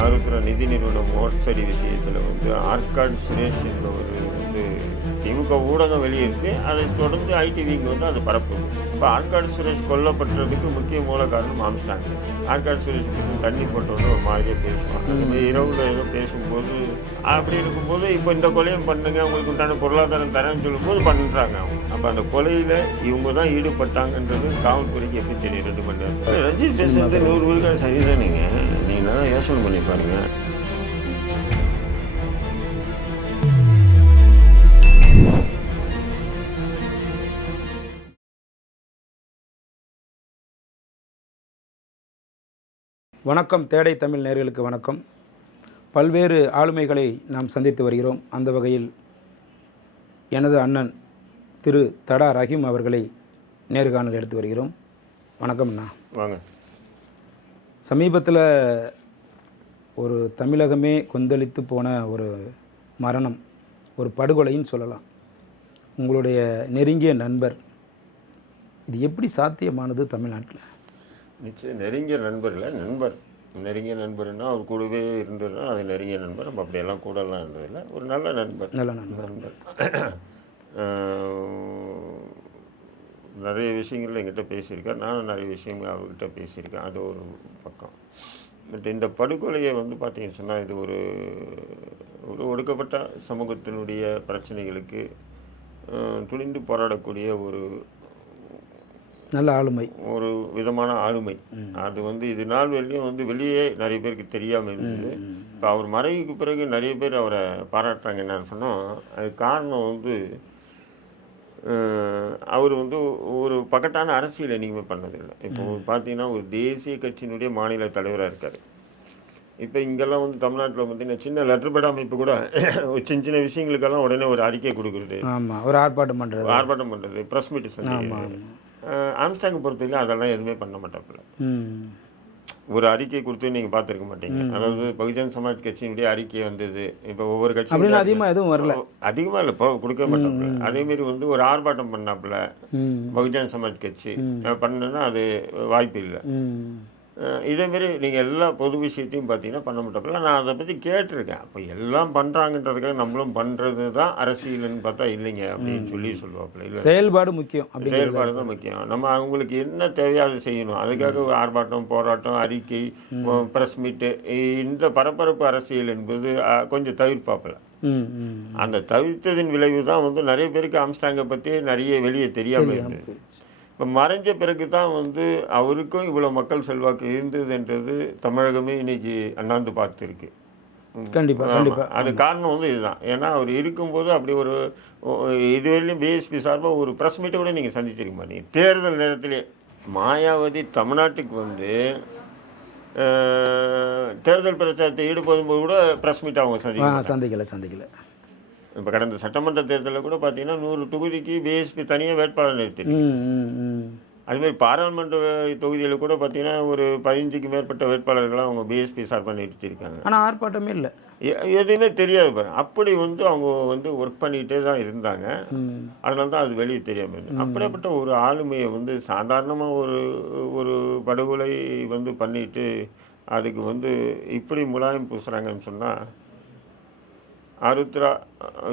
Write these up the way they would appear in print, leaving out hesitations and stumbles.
ஆருத்ரா நிதி நிறுவனம் மோசடி விஷயத்தில் ஆற்காடு சுரேஷ் என்பவர் திமுக ஊடகம் வெளியிட்டு அதை தொடர்ந்து ஐடிவிக்கு அது பரப்புது. இப்போ ஆற்காடு சுரேஷ் கொல்லப்பட்டதுக்கு முக்கிய மூல காரணம் ஆம்ஸ்டாங். ஆற்காடு சுரேஷ் தண்ணி போட்டோன்னு ஒரு மாதிரியே பேசுவாங்க. அதேமாதிரி இரவுல ஏதோ பேசும்போது அப்படி இருக்கும்போது இப்போ இந்த கொலையும் பண்ணுங்க, உங்களுக்கு உண்டான பொருளாதாரம் தரேன்னு சொல்லும்போது பண்ணுறாங்க அவங்க. அப்போ அந்த கொலையில் இவங்க தான் ஈடுபட்டாங்கன்றது காவல்துறைக்கு எப்படி தெரியும்? 2 மணி நேரம் ரஞ்சித் பேசுறது 100 விழுக்காடு சரிதானுங்க. நீங்கள் நல்லா யோசனை பண்ணி பாருங்க. வணக்கம். தேடை தமிழ் நேயர்களுக்கு வணக்கம். பல்வேறு ஆளுமைகளை நாம் சந்தித்து வருகிறோம். அந்த வகையில் எனது அண்ணன் திரு தடா ரஹீம் அவர்களை நேர்காணல் எடுத்து வருகிறோம். வணக்கம்ண்ணா. வாங்க. சமீபத்தில் ஒரு தமிழகமே கொந்தளித்து போன ஒரு மரணம், ஒரு படுகொலைன்னு சொல்லலாம். உங்களுடைய நெருங்கிய நண்பர், இது எப்படி சாத்தியமானது தமிழ்நாட்டில்? நிச்சயம் நெருங்கிய நண்பர் இல்லை, நண்பர். நெருங்கிய நண்பர்னா அவர் கூடவே இருந்ததுன்னா அது நெருங்கிய நண்பர். நம்ம அப்படியெல்லாம் கூடலாம் இருந்ததில்லை, ஒரு நல்ல நண்பர். நல்ல நண்பர். நிறைய விஷயங்கள் என்கிட்ட பேசியிருக்கேன், நானும் நிறைய விஷயங்கள் அவர்கிட்ட பேசியிருக்கேன். அது ஒரு பக்கம். பட் இந்த படுகொலையை பார்த்தீங்கன்னு சொன்னால் இது ஒரு ஒடுக்கப்பட்ட சமூகத்தினுடைய பிரச்சனைகளுக்கு துணிந்து போராடக்கூடிய ஒரு நல்ல ஆளுமை, ஒரு விதமான ஆளுமை. அது இது நாள் வரையும் வெளியே நிறைய பேருக்கு தெரியாமல் இருந்தது. இப்போ அவர் மறைவுக்கு பிறகு நிறைய பேர் அவரை பாராட்டுறாங்க. என்னன்னு சொன்னால் அது காரணம் அவர் ஒரு பக்கட்டான அரசியல் என்னைக்குமே பண்ணதில்லை. இப்போ பார்த்தீங்கன்னா ஒரு தேசிய கட்சியினுடைய மாநில தலைவராக இருக்கார். இப்போ இங்கெல்லாம் தமிழ்நாட்டில் பார்த்தீங்கன்னா சின்ன லெட்டர் பேட் அமைப்பு கூட ஒரு சின்ன சின்ன விஷயங்களுக்கெல்லாம் உடனே ஒரு அறிக்கை கொடுக்குறது, ஒரு ஆர்ப்பாட்டம் பண்ணுறது, ப்ரெஸ் மீட் செஞ்சு. ஆம்ஸ்டாங்கை பொறுத்தவரைக்கும் அதெல்லாம் எதுவுமே பண்ண மாட்டாப்புல. ஒரு அறிக்கை கொடுத்து நீங்கள் பார்த்துருக்க மாட்டீங்க. அதாவது பகுஜன் சமாஜ் கட்சியினுடைய அறிக்கை வந்தது. இப்போ ஒவ்வொரு கட்சியும் அதிகமாக எதுவும் வரல, அதிகமாக இல்லை, கொடுக்க மாட்டாப்புல. அதேமாரி ஒரு ஆர்ப்பாட்டம் பண்ணாப்புல பகுஜன் சமாஜ் கட்சி பண்ணுன்னா அது வாய்ப்பு இல்லை. இதேமாரி நீங்கள் எல்லா பொது விஷயத்தையும் பார்த்தீங்கன்னா பண்ண மாட்டாப்புல. நான் அதை பற்றி கேட்டிருக்கேன். அப்போ எல்லாம் பண்ணுறாங்கன்றதுக்காக நம்மளும் பண்ணுறது தான் அரசியல்னு பார்த்தா இல்லைங்க அப்படின்னு சொல்லுவாப்புல. இல்லை, செயல்பாடு முக்கியம். செயல்பாடு தான் முக்கியம். நம்ம அவங்களுக்கு என்ன தேவையோ அதை செய்யணும். அதுக்காக ஆர்ப்பாட்டம், போராட்டம், அறிக்கை, ப்ரெஸ் மீட்டு, இந்த பரபரப்பு அரசியல் என்பது கொஞ்சம் தவிர்ப்பாப்புல. அந்த தவிர்த்ததின் விளைவு தான் நிறைய பேருக்கு ஆம்ஸ்டாங்கை பற்றி நிறைய வெளியே தெரியாமல் இருந்தது. இப்போ மறைஞ்ச பிறகு தான் அவருக்கும் இவ்வளோ மக்கள் செல்வாக்கு இருந்ததுன்றது தமிழகமே இன்னைக்கு அண்ணாந்து பார்த்துருக்கு. கண்டிப்பாக அது காரணம் இதுதான். ஏன்னா அவர் இருக்கும்போது அப்படி ஒரு இதுவரையிலும் பிஎஸ்பி சார்பாக ஒரு ப்ரெஸ் மீட்டை கூட நீங்கள் சந்திச்சிருக்க மாட்டீங்க. தேர்தல் நேரத்திலே மாயாவதி தமிழ்நாட்டுக்கு தேர்தல் பிரச்சாரத்தை ஈடுபடும் போது கூட ப்ரெஸ் மீட் அவங்க சந்திக்கல. இப்போ கடந்த சட்டமன்ற தேர்தலில் கூட பார்த்தீங்கன்னா 100 தொகுதிக்கு பிஎஸ்பி தனியாக வேட்பாளர் நிறுத்தி. அதுமாதிரி பாராளுமன்ற தொகுதியில் கூட பார்த்தீங்கன்னா ஒரு 15க்கு மேற்பட்ட வேட்பாளர்களாக அவங்க பிஎஸ்பி சார்பாக நிறுத்தியிருக்காங்க. ஆனால் ஆர்ப்பாட்டமே இல்லை, எதுவுமே தெரியாது பாருங்க. அப்படி அவங்க ஒர்க் பண்ணிகிட்டே தான் இருந்தாங்க. அதனால தான் அது வெளியே தெரியாமல் இருந்தது. அப்படிப்பட்ட ஒரு ஆளுமையை சாதாரணமாக ஒரு படுகொலை பண்ணிட்டு அதுக்கு இப்படி முலாயம் பூசுகிறாங்கன்னு சொன்னால், ஆருத்ரா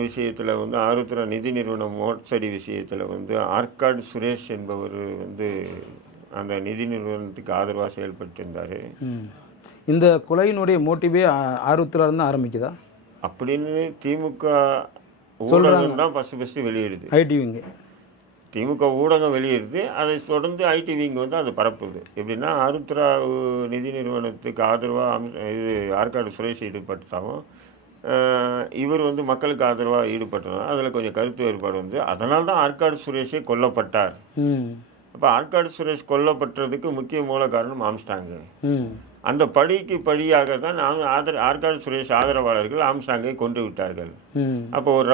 விஷயத்தில் ஆருத்ரா நிதி நிறுவனம் மோசடி விஷயத்தில் ஆற்காடு சுரேஷ் என்பவர் அந்த நிதி நிறுவனத்துக்கு ஆதரவாக செயல்பட்டு இருந்தார். இந்த கொலையினுடைய மோட்டிவே ஆருத்ரா தான் ஆரம்பிக்குதா அப்படின்னு திமுக ஊடகம் தான் ஃபஸ்ட்டு வெளியிடுது. ஐடிவிங்க திமுக ஊடகம் வெளியிடுது. அதை தொடர்ந்து ஐடிவிங்க அதை பரப்புது. எப்படின்னா ஆருத்ரா நிதி நிறுவனத்துக்கு ஆதரவாக ஆற்காடு சுரேஷ் ஈடுபட்டாலும் இவர் மக்களுக்கு ஆதரவாக ஈடுபட்டதுனால அதில் கொஞ்சம் கருத்து வேறுபாடு அதனால தான் ஆற்காடு சுரேஷே கொல்லப்பட்டார். அப்போ ஆற்காடு சுரேஷ் கொல்லப்பட்டதுக்கு முக்கிய மூல காரணம் ஆம்ஸ்டாங்கு. அந்த பழிக்கு பழியாக தான் ஆற்காடு சுரேஷ் ஆதரவாளர்கள் ஆம்ஸ்டாங்கை கொண்டு விட்டார்கள். அப்போ ஒரு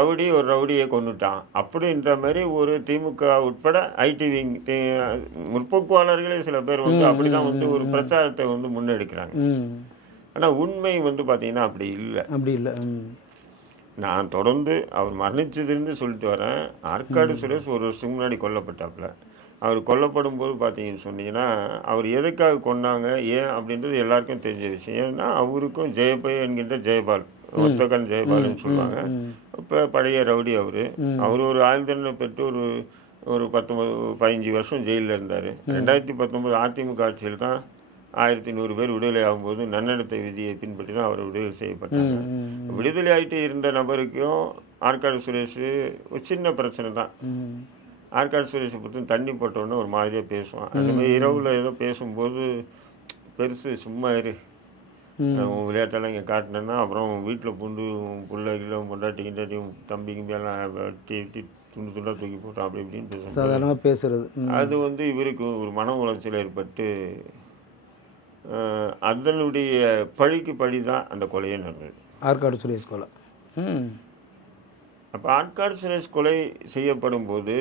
ரவுடியை கொண்டுட்டான் அப்படின்ற மாதிரி ஒரு திமுக உட்பட ஐடிவிங் முற்போக்குவாளர்களே சில பேர் அப்படிதான் ஒரு பிரச்சாரத்தை முன்னெடுக்கிறாங்க. ஆனால் உண்மை பார்த்தீங்கன்னா அப்படி இல்லை. நான் தொடர்ந்து அவர் மரணிச்சதுலேருந்து சொல்லிட்டு வரேன். ஆற்காடு சுரேஷ் ஒரு வருஷத்துக்கு முன்னாடி கொல்லப்பட்டாப்புல. அவர் கொல்லப்படும் போது பார்த்தீங்கன்னு சொன்னீங்கன்னா, அவர் எதுக்காக கொன்னாங்க, ஏன் அப்படின்றது எல்லாருக்கும் தெரிஞ்ச விஷயம். ஏன்னா, அவருக்கும் ஜெயபால் என்கின்ற ஜெயபால், ஒத்தக்கன் ஜெயபால்னு சொல்லுவாங்க. இப்போ பழைய ரவுடி அவர். அவர் ஒரு ஆயுள் தண்டனை பெற்று ஒரு ஒரு 15 வருஷம் ஜெயிலில் இருந்தார். 2019 அதிமுக ஆட்சியில் தான் 1100 பேர் விடுதலை ஆகும்போது நன்னடத்தை விதியை பின்பற்றி தான் அவர் விடுதலை செய்யப்பட்டாங்க. விடுதலை ஆகிட்டு இருந்த நபருக்கும் ஆற்காடு சுரேஷ் ஒரு சின்ன பிரச்சனை தான். ஆற்காடு சுரேஷை பற்றி தண்ணி போட்டோன்னே ஒரு மாதிரியாக பேசுவான். அந்த மாதிரி இரவில் ஏதோ பேசும்போது பெருசு சும்மா இரு, உன் விளையாட்டெல்லாம் இங்கே காட்டினேன்னா அப்புறம் வீட்டில் பூண்டு பிள்ளைகள பொண்டாட்டி கிண்டாட்டியும் தம்பி கிம்பியெல்லாம் வெட்டி வெட்டி துண்டு துண்டாக தூக்கி போட்டோம் அப்படி இப்படின்னு பேசுவோம். சாதாரணமாக பேசுறது. அது வந்து இவருக்கு ஒரு மன உளைச்சல் ஏற்பட்டு அதனுடைய பழிக்கு பழி தான் அந்த கொலையே நடந்தது. ஆற்காடு சுரேஷ் கொலை. அப்போ ஆற்காடு சுரேஷ் கொலை செய்யப்படும் போது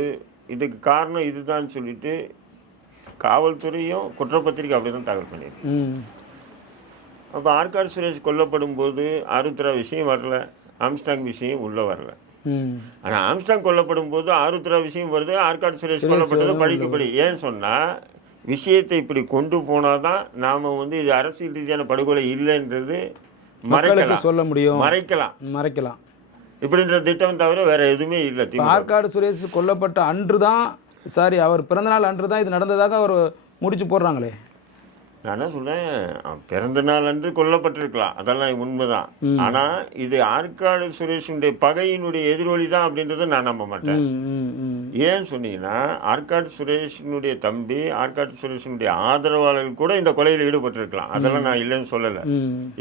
இதுக்கு காரணம் இதுதான் சொல்லிட்டு காவல்துறையும் குற்றப்பத்திரிக்கை அப்படி தான் தாக்கல் பண்ணியிருக்கு. அப்போ ஆற்காடு சுரேஷ் கொல்லப்படும் போது ஆருத்ரா விஷயம் வரல, ஆம்ஸ்டாங் விஷயம் உள்ளே வரல. ஆனால் ஆம்ஸ்டாங் கொல்லப்படும் போது ஆருத்ரா விஷயம் வருது, ஆற்காடு சுரேஷ் கொல்லப்பட்டது பழிக்கு பழி. ஏன்னு சொன்னால் விஷயத்தை இப்படி கொண்டு போனால் தான் நாம் வந்து இது அரசியல் ரீதியான படுகொலை இல்லைன்றது மறைக்கலாம், சொல்ல முடியும், மறைக்கலாம் இப்படின்ற திட்டம் தவிர வேற எதுவுமே இல்லை. ஆற்காடு சுரேஷ் கொல்லப்பட்ட அன்று தான், சாரி அவர் பிறந்தநாள் அன்று தான் இது நடந்ததாக அவர் முடிச்சு போடுறாங்களே. நான் என்ன சொல்றேன், பிறந்த நாள் அன்று கொல்லப்பட்டிருக்கலாம், அதெல்லாம் உண்மைதான். ஆனால் இது ஆற்காடு சுரேஷனுடைய பகையினுடைய எதிரொலி தான் அப்படின்றத நான் நம்ப மாட்டேன். ஏன்னு சொன்னீங்கன்னா ஆற்காடு சுரேஷனுடைய தம்பி, ஆற்காடு சுரேஷனுடைய ஆதரவாளர்கள் கூட இந்த கொலையில் ஈடுபட்டிருக்கலாம், அதெல்லாம் நான் இல்லைன்னு சொல்லலை.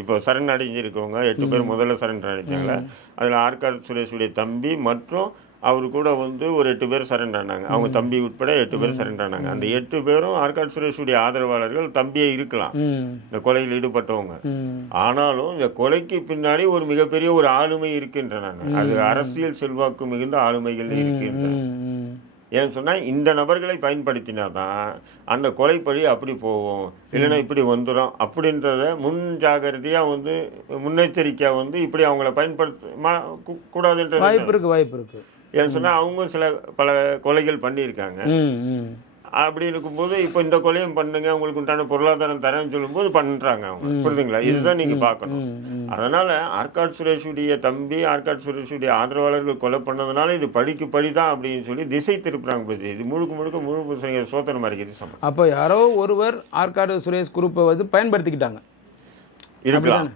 இப்போ சரண் அடைஞ்சிருக்கவங்க 8 பேர் முதல்ல சரண்டர் அடைஞ்சாங்களே, அதில் ஆற்காடு சுரேஷுடைய தம்பி மற்றும் அவரு கூட வந்து ஒரு 8 பேர் சரண்டர் ஆனாங்க. அவங்க தம்பி உட்பட 8 பேர் சரண்டர் ஆனாங்க. அந்த 8 பேரும் ஆற்காடு சுரேஷுடைய ஆதரவாளர்கள், தம்பியே இருக்கலாம் இந்த கொலையில் ஈடுபட்டவங்க. ஆனாலும் இந்த கொலைக்கு பின்னாடி ஒரு மிகப்பெரிய ஒரு ஆளுமை இருக்கின்றன. அது அரசியல் செல்வாக்கு மிகுந்த ஆளுமைகள் இருக்கின்றன. ஏன்னு சொன்னால் இந்த நபர்களை பயன்படுத்தினாதான் அந்த கொலைப்பழி அப்படி போகும், இல்லைன்னா இப்படி வந்துடும் அப்படின்றத முன் ஜாகிரதையாக வந்து முன்னெச்சரிக்கையாக வந்து இப்படி அவங்கள பயன்படுத்த கூடாதுன்ற வாய்ப்பு இருக்கு. ஏன்னு சொன்னால் அவங்க பல கொலைகள் பண்ணியிருக்காங்க. அப்படி இருக்கும்போது இப்போ இந்த கொலையும் பண்ணுங்க, உங்களுக்கு உண்டான பொருளாதாரம் தரேன்னு சொல்லும்போது பண்ணுறாங்க அவங்க. புரியுதுங்களா? இதுதான் நீங்கள் பார்க்கணும். அதனால் ஆற்காடு சுரேஷுடைய தம்பி, ஆற்காடு சுரேஷுடைய ஆதரவாளர்கள் கொலை பண்ணதுனால இது பழிக்கு பழிதான் அப்படின்னு சொல்லி திசை திருப்புறாங்க. இது முழு சோதனை மாதிரி சமம். அப்போ யாரோ ஒருவர் ஆற்காடு சுரேஷ் குரூப்பை வந்து பயன்படுத்திக்கிட்டாங்க இருக்கலாம்.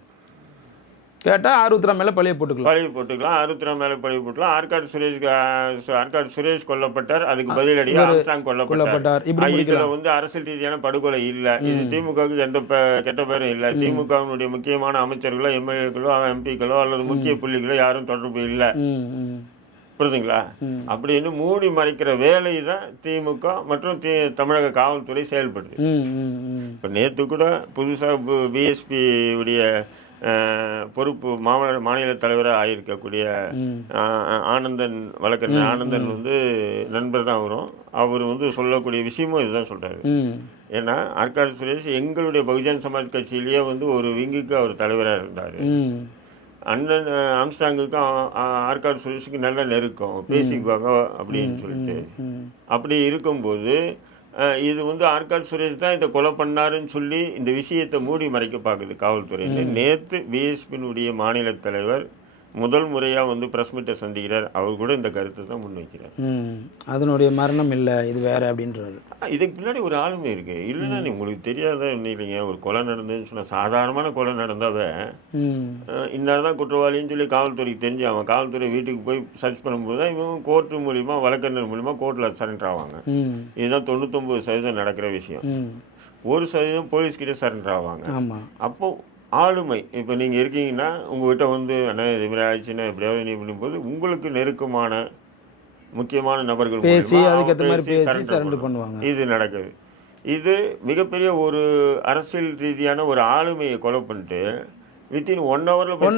கேட்டால் ஆருத்ரா மேலே பழிய போட்டுக்கலாம், ஆருத்ரா மேலே பழிய போட்டுக்கலாம். ஆற்காடு சுரேஷ் கொல்லப்பட்டார், அதுக்கு பதிலடியாக ஆம்ஸ்டாங் கொல்லப்பட்டார். இதில் வந்து அரசியல் ரீதியான படுகொலை இல்லை. இது திமுகவுக்கு எந்த கெட்ட பேரும் இல்லை. திமுகவினுடைய முக்கியமான அமைச்சர்களோ எம்எல்ஏக்களோ எம்பிக்களோ அல்லது முக்கிய புள்ளிகளோ யாரும் தொடர்பு இல்லை. புரியுதுங்களா? அப்படின்னு மூடி மறைக்கிற வேலை தான் திமுக மற்றும் தமிழக காவல்துறை செயல்படுது. இப்போ நேற்று கூட புதுசாக பிஎஸ்பி உடைய பொறுப்பு மாநில தலைவராக ஆகியிருக்கக்கூடிய ஆனந்தன், வழக்கறிஞர் ஆனந்தன் வந்து நண்பர் தான் வரும். அவர் வந்து சொல்லக்கூடிய விஷயமும் இதுதான் சொல்கிறாரு. ஏன்னா ஆற்காடு சுரேஷ் எங்களுடைய பகுஜன் சமாஜ் கட்சியிலேயே வந்து ஒரு விங்குக்கு அவர் தலைவராக இருந்தார். அண்ணன் ஆம்ஸ்டாங்குக்கும் ஆற்காடு சுரேஷுக்கு நல்ல நெருக்கம், பேசிக்குவாங்க அப்படின்னு சொல்லிட்டு. அப்படி இருக்கும்போது இது வந்து ஆற்காடு சுரேஷ் தான் இதை கொலை பண்ணாருன்னு சொல்லி இந்த விஷயத்தை மூடி மறைக்க பார்க்குது காவல்துறைன்னு. நேற்று பிஎஸ்பியினுடைய மாநில தலைவர் முதல் முறையாக வந்து ப்ரெஸ் மீட்டை சந்திக்கிறார். அவர் கூட இந்த கருத்தை தான் முன்வைக்கிறார். அதனுடைய மரணம் இல்லை, இது வேற அப்படின்றாரு. இதுக்கு பின்னாடி ஒரு ஆளுமை இருக்கு. இல்லைன்னா உங்களுக்கு தெரியாத ஒன்றும் இல்லைங்க. ஒரு கொலை நடந்ததுன்னு சொன்னால், சாதாரணமான கொலை நடந்தாவே இன்னார் தான் குற்றவாளின்னு சொல்லி காவல்துறைக்கு தெரிஞ்சு அவன் காவல்துறை வீட்டுக்கு போய் சர்ச் பண்ணும்போது தான் இவங்க கோர்ட்டு மூலிமா, வழக்கறிஞர் மூலிமா கோர்ட்டில் சரண்டர் ஆவாங்க. இதுதான் 99% நடக்கிற விஷயம். 1% போலீஸ்கிட்டே சரண்டர் ஆவாங்க. அப்போ ஆளுமை, இப்போ நீங்கள் இருக்கீங்கன்னா உங்கள்கிட்ட வந்து அண்ணா இது மாதிரி ஆயிடுச்சுன்னா எப்படியாவது நீ பண்ணும்போது உங்களுக்கு நெருக்கமான முக்கியமான நபர்கள் பண்ணுவாங்க. இது நடக்குது. இது மிகப்பெரிய ஒரு அரசியல் ரீதியான ஒரு ஆளுமையை கொலை பண்ணிட்டு வித்தின் 1 ஹவரில் போய்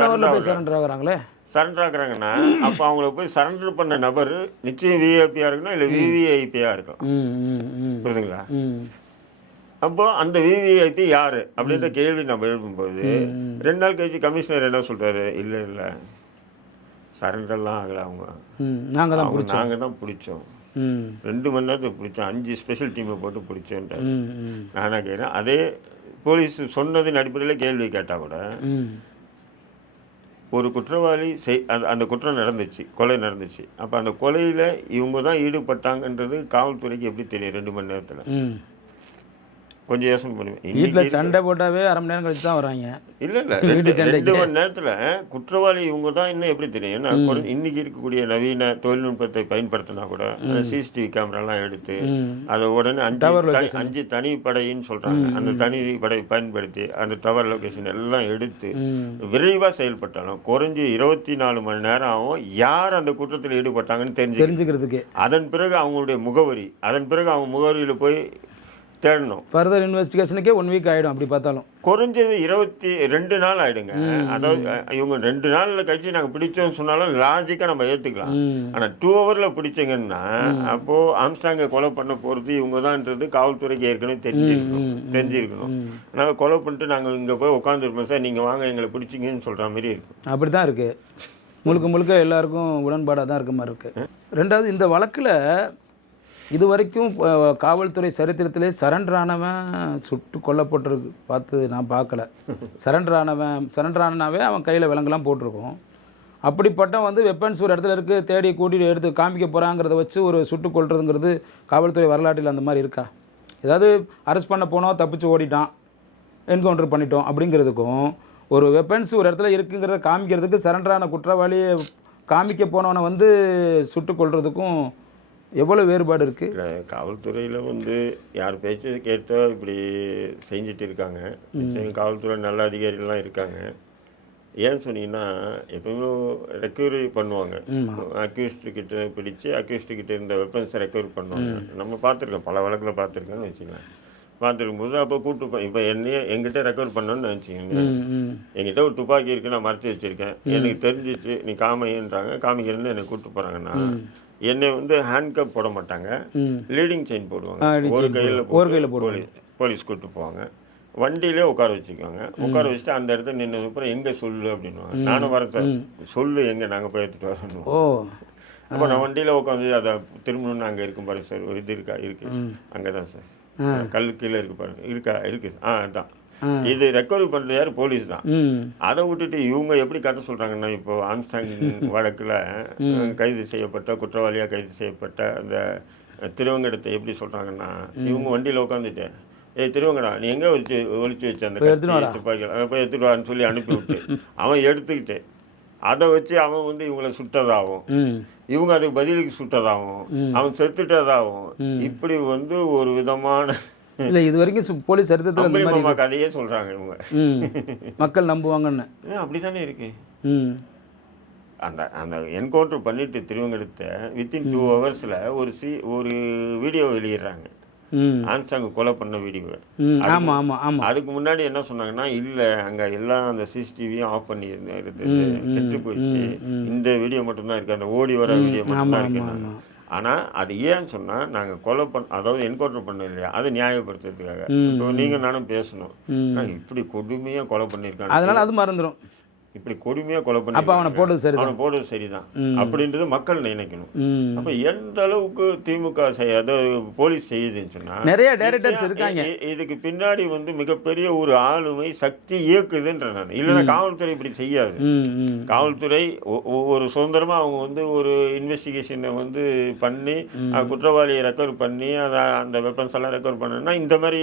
சரண்டர் ஆகுறாங்களே. சரண்டர் ஆகுறாங்கன்னா அப்போ அவங்கள போய் சரண்டர் பண்ண நபர் நிச்சயம் விஐபியாக இருக்கணும், இல்லை விவிஐபியாக இருக்கும். புரியுதுங்களா? அப்போ அந்த விவிஐபி யார் அப்படின்ற கேள்வி நம்ம எழுப்பும்போது 2 நாள் கழிச்சு கமிஷனர் என்ன சொல்கிறாரு, இல்லை சரண்டர்லாம் ஆகலை, அவங்க நாங்கள் தான் பிடிச்சோம். ம் 2 மணி நேரத்தில் பிடிச்சேன், 5 ஸ்பெஷல் டீமை போட்டு பிடிச்சேன்ட்டார். ம் ம் நானாக கேட்குறேன், அதே போலீஸ் சொன்னதின் அடிப்படையில் கேள்வி கேட்டால் கூட ம் ஒரு குற்றவாளி அந்த குற்றம் நடந்துச்சு, கொலை நடந்துச்சு. அப்போ அந்த கொலையில் இவங்க தான் ஈடுபட்டாங்கன்றது காவல்துறைக்கு எப்படி தெரியும் 2 மணி நேரத்தில்? ம் கொஞ்சம் யோசனை பண்ணுவேன். வீட்டில் சண்டை போட்டாவே அரை மணி நேரம் கழிச்சு தான் வராங்க. இல்லை வீட்டு 2 சண்டைக்கு மணி நேரத்தில் குற்றவாளி இவங்க தான் இன்னும் எப்படி தெரியும்? ஏன்னா இன்னைக்கு இருக்கக்கூடிய நவீன தொழில்நுட்பத்தை பயன்படுத்தினா கூட சிசிடிவி கேமராலாம் எடுத்து ம் அதை உடனே Tower 5 தனிப்படைன்னு சொல்கிறாங்க, அந்த தனிப்படை பயன்படுத்தி அந்த டவர் லொகேஷன் எல்லாம் எடுத்து ம் விரைவாக செயல்பட்டாலும் குறைஞ்சி 24 மணி நேரம் ஆகும் யார் அந்த குற்றத்தில் ஈடுபட்டாங்கன்னு தெரிஞ்சுக்கிறதுக்கு. அதன் பிறகு அவங்களுடைய முகவரி, அதன் பிறகு அவங்க முகவரியில் போய் தேடணும். ஃபர்தர் இன்வெஸ்டிகேஷனுக்கே 1 வீக் ஆகிடும் அப்படி பார்த்தாலும். குறைஞ்சது 22 நாள் ஆகிடுங்க. அதாவது இவங்க 2 நாளில் கழிச்சு நாங்கள் பிடிச்சோன்னு சொன்னாலும் லாஜிக்காக நம்ம ஏற்றுக்கலாம். ஆனால் 2 ஹவரில் பிடிச்சிங்கன்னா அப்போது ஆம்ஸ்டாங்கை கொலை பண்ண போகிறது இவங்க தான்ன்றது காவல்துறைக்கு ஏற்கனவே தெரிஞ்சிருக்கணும். அதனால் கொலை பண்ணிட்டு நாங்கள் இங்கே போய் உட்காந்துருப்போம், சார் நீங்கள் வாங்க எங்களை பிடிச்சிங்கன்னு சொல்கிற மாதிரி இருக்கும். அப்படி தான் இருக்குது. முழுக்க எல்லாருக்கும் உடன்பாடாக தான் இருக்க மாதிரி இருக்குது. ரெண்டாவது, இந்த வழக்கில் இது வரைக்கும் காவல்துறை சரித்திரத்திலே சரண்டர் ஆனவன் சுட்டு கொல்லப்பட்டிருக்கு நான் பார்க்கல. சரண்டர் ஆனாவே அவன் கையில் விலங்குலாம் போட்டிருக்கோம். அப்படிப்பட்ட வெப்பன்ஸ் ஒரு இடத்துல இருக்குது, தேடி கூட்டிகிட்டு எடுத்து காமிக்க போகிறாங்கிறத வச்சு ஒரு சுட்டு கொள்றதுங்கிறது காவல்துறை வரலாற்றில் அந்த மாதிரி இருக்கா? ஏதாவது அரெஸ்ட் பண்ண போனோம், தப்பிச்சு ஓடிட்டான், என்கவுண்டர் பண்ணிட்டோம் அப்படிங்கிறதுக்கும் ஒரு வெப்பன்ஸ் ஒரு இடத்துல இருக்குங்கிறத காமிக்கிறதுக்கு சரண்டரான குற்றவாளியை காமிக்க போனவனை சுட்டு கொள்றதுக்கும் எவ்வளோ வேறுபாடு இருக்குது? காவல்துறையில் யார் பேச்சு கேட்டோ இப்படி செஞ்சுட்டு இருக்காங்க. நிச்சயம் காவல்துறை நல்ல அதிகாரிகள்லாம் இருக்காங்க. ஏன்னு சொன்னீங்கன்னா எப்பவுமே ரெக்கவரி பண்ணுவாங்க. அக்யூஸ்டுக்கிட்ட பிடிச்சி அக்யூஸ்டுக்கிட்ட இருந்த வெப்பன்ஸை ரெக்கவரி பண்ணுவாங்க. நம்ம பார்த்துருக்கோம், பல வழக்கில் பார்த்துருக்கோன்னு வச்சுக்கலாம். பார்த்துருக்கும்போது அப்போ கூப்பிட்டு இப்போ என்கிட்ட ரெக்கவர் பண்ணணும்னு நினச்சிக்கோங்க. என்கிட்ட ஒரு துப்பாக்கி இருக்குது, நான் மறைச்சி வச்சுருக்கேன், எனக்கு தெரிஞ்சிச்சு, நீ காமின்றாங்க, காமிக்கிறேன்னு என்னை கூப்பிட்டு போகிறாங்கன்னா என்னை ஹேண்ட்கப் போட மாட்டாங்க, லீடிங் செயின் போடுவாங்க. ஒரு கையில் போலீஸ் கூப்பிட்டு போவாங்க, வண்டியிலே உட்கார வச்சுக்குவாங்க. உட்கார வச்சுட்டு அந்த இடத்துல நின்னதுக்கப்புறம் எங்கே சொல்லு அப்படின்வாங்க. நானும் வரத்த சொல்லு எங்கே, நாங்கள் போய் எடுத்துகிட்டு வரணும். அப்போ நான் வண்டியில் உட்காந்து அதை திரும்பணும்னு அங்கே இருக்கும் பாருங்க சார், ஒரு இது இருக்குது, அங்கே தான் சார் கல் கீழே இருக்கு பாருங்க, இருக்குது அதுதான். இது ரெக்கவரி பண்ணுறது யார்? போலீஸ் தான். அதை விட்டுட்டு இவங்க எப்படி கட்ட சொல்கிறாங்கன்னா, இப்போ ஆம்ஸ்டாங் வழக்கில் கைது செய்யப்பட்ட குற்றவாளியாக கைது செய்யப்பட்ட அந்த திருவங்கடத்தை எப்படி சொல்கிறாங்கன்னா, இவங்க வண்டியில் உட்காந்துட்டு திருவங்கடா நீ எங்கே ஒழிச்சு வச்ச அந்த துப்பாக்கிகள் அதை போய் எடுத்துட்டு வான்னு சொல்லி அனுப்பிவிட்டு அவன் எடுத்துக்கிட்டு அதை வச்சு அவன் இவங்களை சுட்டதாகும், இவங்க அதுக்கு பதிலுக்கு சுட்டதாகும், அவன் செத்துட்டதாகும். இப்படி ஒரு விதமான இல்லை இது வரைக்கும் போலீஸ் சரித்திரத்தில் கதையே சொல்கிறாங்க இவங்க. மக்கள் நம்புவாங்கன்னு அப்படித்தானே இருக்கு. அந்த அந்த என்கவுண்டர் பண்ணிட்டு திருவங்கெடுத்த வித்தின் 2 ஹவர்ஸில் ஒரு வீடியோ வெளியிடுறாங்க, ஆம்ஸ்டாங் கொலை பண்ண வீடியோ. அதுக்கு முன்னாடி என்ன சொன்னாங்கன்னா, இல்லை அங்கே எல்லாம் அந்த சிசிடிவியும் ஆஃப் பண்ணி இருந்தது, கெட்டு போயிடுச்சு, இந்த வீடியோ மட்டும்தான் இருக்குது, அந்த ஓடி வர வீடியோ மட்டும்தான் இருக்கு. ஆனால் அது ஏன்னு சொன்னால் நாங்கள் அதாவது என்கவுண்டர் பண்ணோம் இல்லையா, அதை நியாயப்படுத்துறதுக்காக இப்போ நீங்கள் நானும் பேசணும். இப்படி கொடுமையாக கொலை பண்ணியிருக்காங்க, அதனால அது மறந்துடும். இப்படி கொடுமையாக கொலை பண்ணி அவனை போடுறது சரிதான் அப்படின்றது மக்கள் நினைக்கணும். அப்போ எந்த அளவுக்கு திமுக போலீஸ் செய்யுதுன்னு சொன்னால் நிறைய டைரக்டர்ஸ் இருக்காங்க. இதுக்கு பின்னாடி மிகப்பெரிய ஒரு ஆளுமை சக்தி இயக்குதுன்ற நான். இல்லைன்னா காவல்துறை இப்படி செய்யாது. காவல்துறை ஒரு சுதந்திரமாக அவங்க ஒரு இன்வெஸ்டிகேஷனை பண்ணி குற்றவாளியை ரெக்கவர் பண்ணி அதை அந்த வெப்பன்ஸ் எல்லாம் ரெக்கவர் பண்ணா இந்த மாதிரி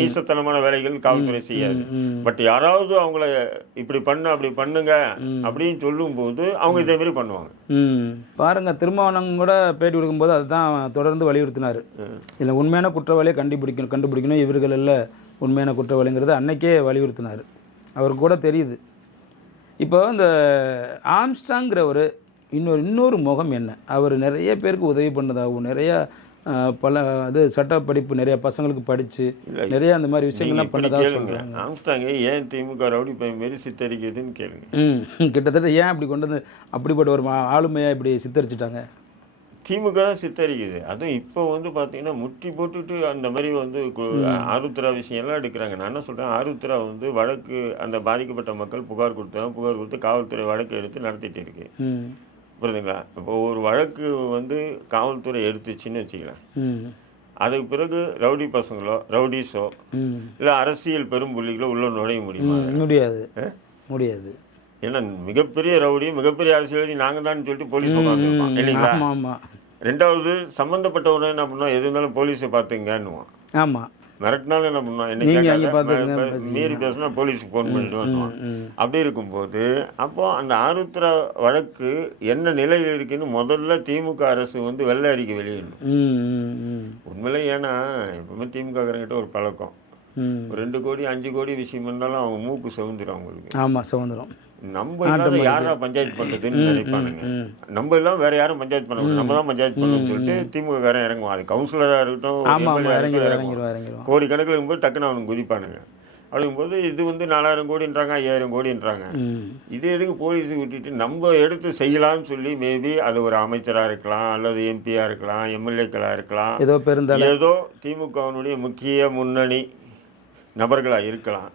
நீசத்தனமான வேலைகள் காவல்துறை செய்யாது. பட் யாராவது அவங்கள இப்படி அப்படி பண்ணுங்க அப்படின்னு சொல்லும் போது அவங்க இதே மாதிரி பண்ணுவாங்க. பாருங்க, திருமாவளவன் கூட பேட்டி கொடுக்கும்போது அதுதான் தொடர்ந்து வலியுறுத்தினார். இல்லை உண்மையான குற்றவாளியை கண்டுபிடிக்கணும், இவர்கள் இல்லை உண்மையான குற்றவாளிங்கிறத அன்னைக்கே வலியுறுத்தினார். அவருக்கு கூட தெரியுது. இப்போ இந்த ஆம்ஸ்டாங்கிறவர் இன்னொரு முகம் என்ன, அவர் நிறைய பேருக்கு உதவி பண்ணதாகவும் நிறையா பல சட்ட படிப்பு நிறைய பசங்களுக்கு படித்து நிறைய அந்த மாதிரி விஷயங்கள்லாம் பண்ணதாக சொல்கிறாங்க. ஆம்ஸ்டாங் ஏன் திமுக ரவுடி பையன் மாரி சித்தரிக்குதுன்னு கேளுங்க. கிட்டத்தட்ட ஏன் அப்படி கொண்டு அப்படிப்பட்ட ஒரு ஆளுமையாக இப்படி சித்தரிச்சுட்டாங்க? திமுக தான் சித்தரிக்குது. அதுவும் இப்போ பார்த்தீங்கன்னா முட்டி போட்டுட்டு அந்த மாதிரி ஆருத்ரா விஷயம்லாம் எடுக்கிறாங்க. நான் என்ன சொல்கிறேன், ஆருத்ரா வழக்கு அந்த பாதிக்கப்பட்ட மக்கள் புகார் கொடுத்து காவல்துறை வழக்கு எடுத்து நடத்திட்டு இருக்கு. புரியுதுங்களா? இப்போ ஒரு வழக்கு வந்து காவல்துறை எடுத்துச்சுன்னு வச்சுக்கலாம். அதுக்கு பிறகு ரவுடி பசங்களோ, ரவுடிஸோ, இல்லை அரசியல் பெரும்புள்ளிகளோ உள்ள நுழைய முடியுமா? முடியாது, முடியாது. ஏன்னா மிகப்பெரிய ரவுடி, மிகப்பெரிய அரசியல்வாதி நாங்கள் தான் சொல்லிட்டு போலீஸ் உட்காந்துருப்பான் இல்லைங்களா? ஆமாம். ரெண்டாவது சம்மந்தப்பட்டவனே என்ன பண்ணுவோம், எது இருந்தாலும் போலீஸை பார்த்துங்கன்னுவான். ஆமாம். மிரட்டினாலும் என்ன பண்ணுவான், என்ன மீறி பேசினா போலீஸுக்கு ஃபோன் பண்ணிட்டு வருவான். அப்படி இருக்கும்போது அப்போ அந்த ஆருத்ரா வழக்கு என்ன நிலையில் இருக்குன்னு முதல்ல திமுக அரசு வந்து வெள்ளை அறிக்கை வெளியிடணும் உண்மையிலே. ஏன்னா எப்பவுமே திமுககிட்ட ஒரு பழக்கம், 2 கோடி 5 கோடி விஷயம் இருந்தாலும் அவங்க மூக்கு செவந்துடும் அவங்களுக்கு. ஆமாம், செவந்துடும். நம்ம இல்லாத யாரா பஞ்சாயத்து பண்றதுன்னு நினைப்பானுங்க. நம்ம எல்லாம் வேற யாரும் பஞ்சாயத்து பண்ண முடியும், நம்ம தான் பஞ்சாயத்து பண்ணணும்னு சொல்லிட்டு திமுக காரன் இறங்குவான். அது கவுன்சிலரா இருக்கட்டும், கோடி கணக்கில் இருக்கும்போது டக்குன்னு அவனுக்கு குதிப்பானுங்க. அப்படிங்கும்போது இது வந்து 4000 கோடின்றாங்க, 5000 கோடின்றாங்க. இது எதுக்கு போலீஸுக்கு விட்டுட்டு நம்ம எடுத்து செய்யலாம்னு சொல்லி மேபி அது ஒரு அமைச்சராக இருக்கலாம், அல்லது எம்பியா இருக்கலாம், எம்எல்ஏக்களாக இருக்கலாம், ஏதோ திமுகவினுடைய முக்கிய முன்னணி நபர்களாக இருக்கலாம்.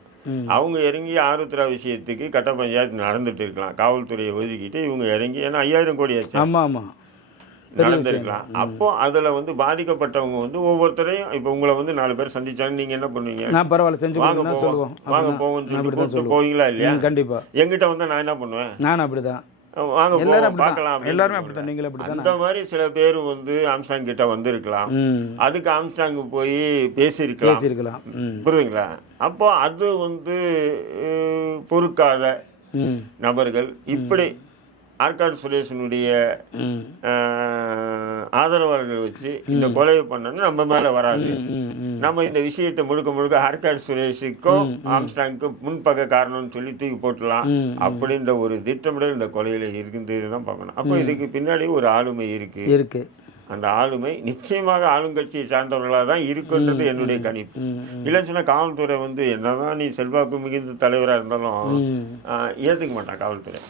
அவங்க இறங்கி ஆருத்ரா விஷயத்துக்கு கட்ட பஞ்சாயத்து நடந்துட்டு இருக்கலாம். காவல்துறையை ஒதுக்கிட்டு இவங்க இறங்கி, ஏன்னா 5000 கோடி ஆச்சு, நடந்திருக்கலாம். அப்போ அதில் வந்து பாதிக்கப்பட்டவங்க வந்து ஒவ்வொருத்தரையும், இப்போ உங்களை வந்து 4 பேர் சந்திச்சாங்க, நீங்கள் என்ன பண்ணுவீங்க? நான் பரவாயில்ல, செஞ்சு வாங்க போவோம்னு சொல்லிட்டு போவீங்களா இல்லையா? கண்டிப்பா. என்கிட்ட வந்து நான் என்ன பண்ணுவேன், நான் அப்படிதான், வாங்க பார்க்கலாம், எல்லாரும் அப்படிதான், நீங்களே அப்படிதான். அந்த மாதிரி சில பேர் வந்து ஆம்ஸ்டாங் கிட்ட வந்திருக்கலாம், அதுக்கு ஆம்ஸ்டாங் போய் பேசியிருக்கலாம். புரியுதுங்களா? அப்போ அது வந்து பொறுக்காத நபர்கள் இப்படி ஆற்காடு சுரேஷனுடைய ஆதரவாளர்கள் வச்சு இந்த கொலையை பண்ணணும் நம்ம மேல வராது. நம்ம இந்த விஷயத்தை முழுக்க முழுக்க ஆற்காடு சுரேஷுக்கும் ஆம்ஸ்டாங்க்கும் முன்பக்க காரணம்னு சொல்லி தூக்கி போட்டலாம் அப்படின்ற ஒரு திட்டமிடல் இந்த கொலையில இருக்குதுதான் பார்க்கணும். அப்போ இதுக்கு பின்னாடி ஒரு ஆளுமை இருக்கு. அந்த ஆளுமை நிச்சயமாக ஆளுங்கட்சியை சார்ந்தவர்களாக தான் இருக்குன்றது என்னுடைய கணிப்பு. இல்லைன்னு சொன்னா காவல்துறை வந்து என்னதான் நீ செல்வாக்கு மிகுந்த தலைவராக இருந்தாலும் ஏற்றுக்க மாட்டான் காவல்துறை.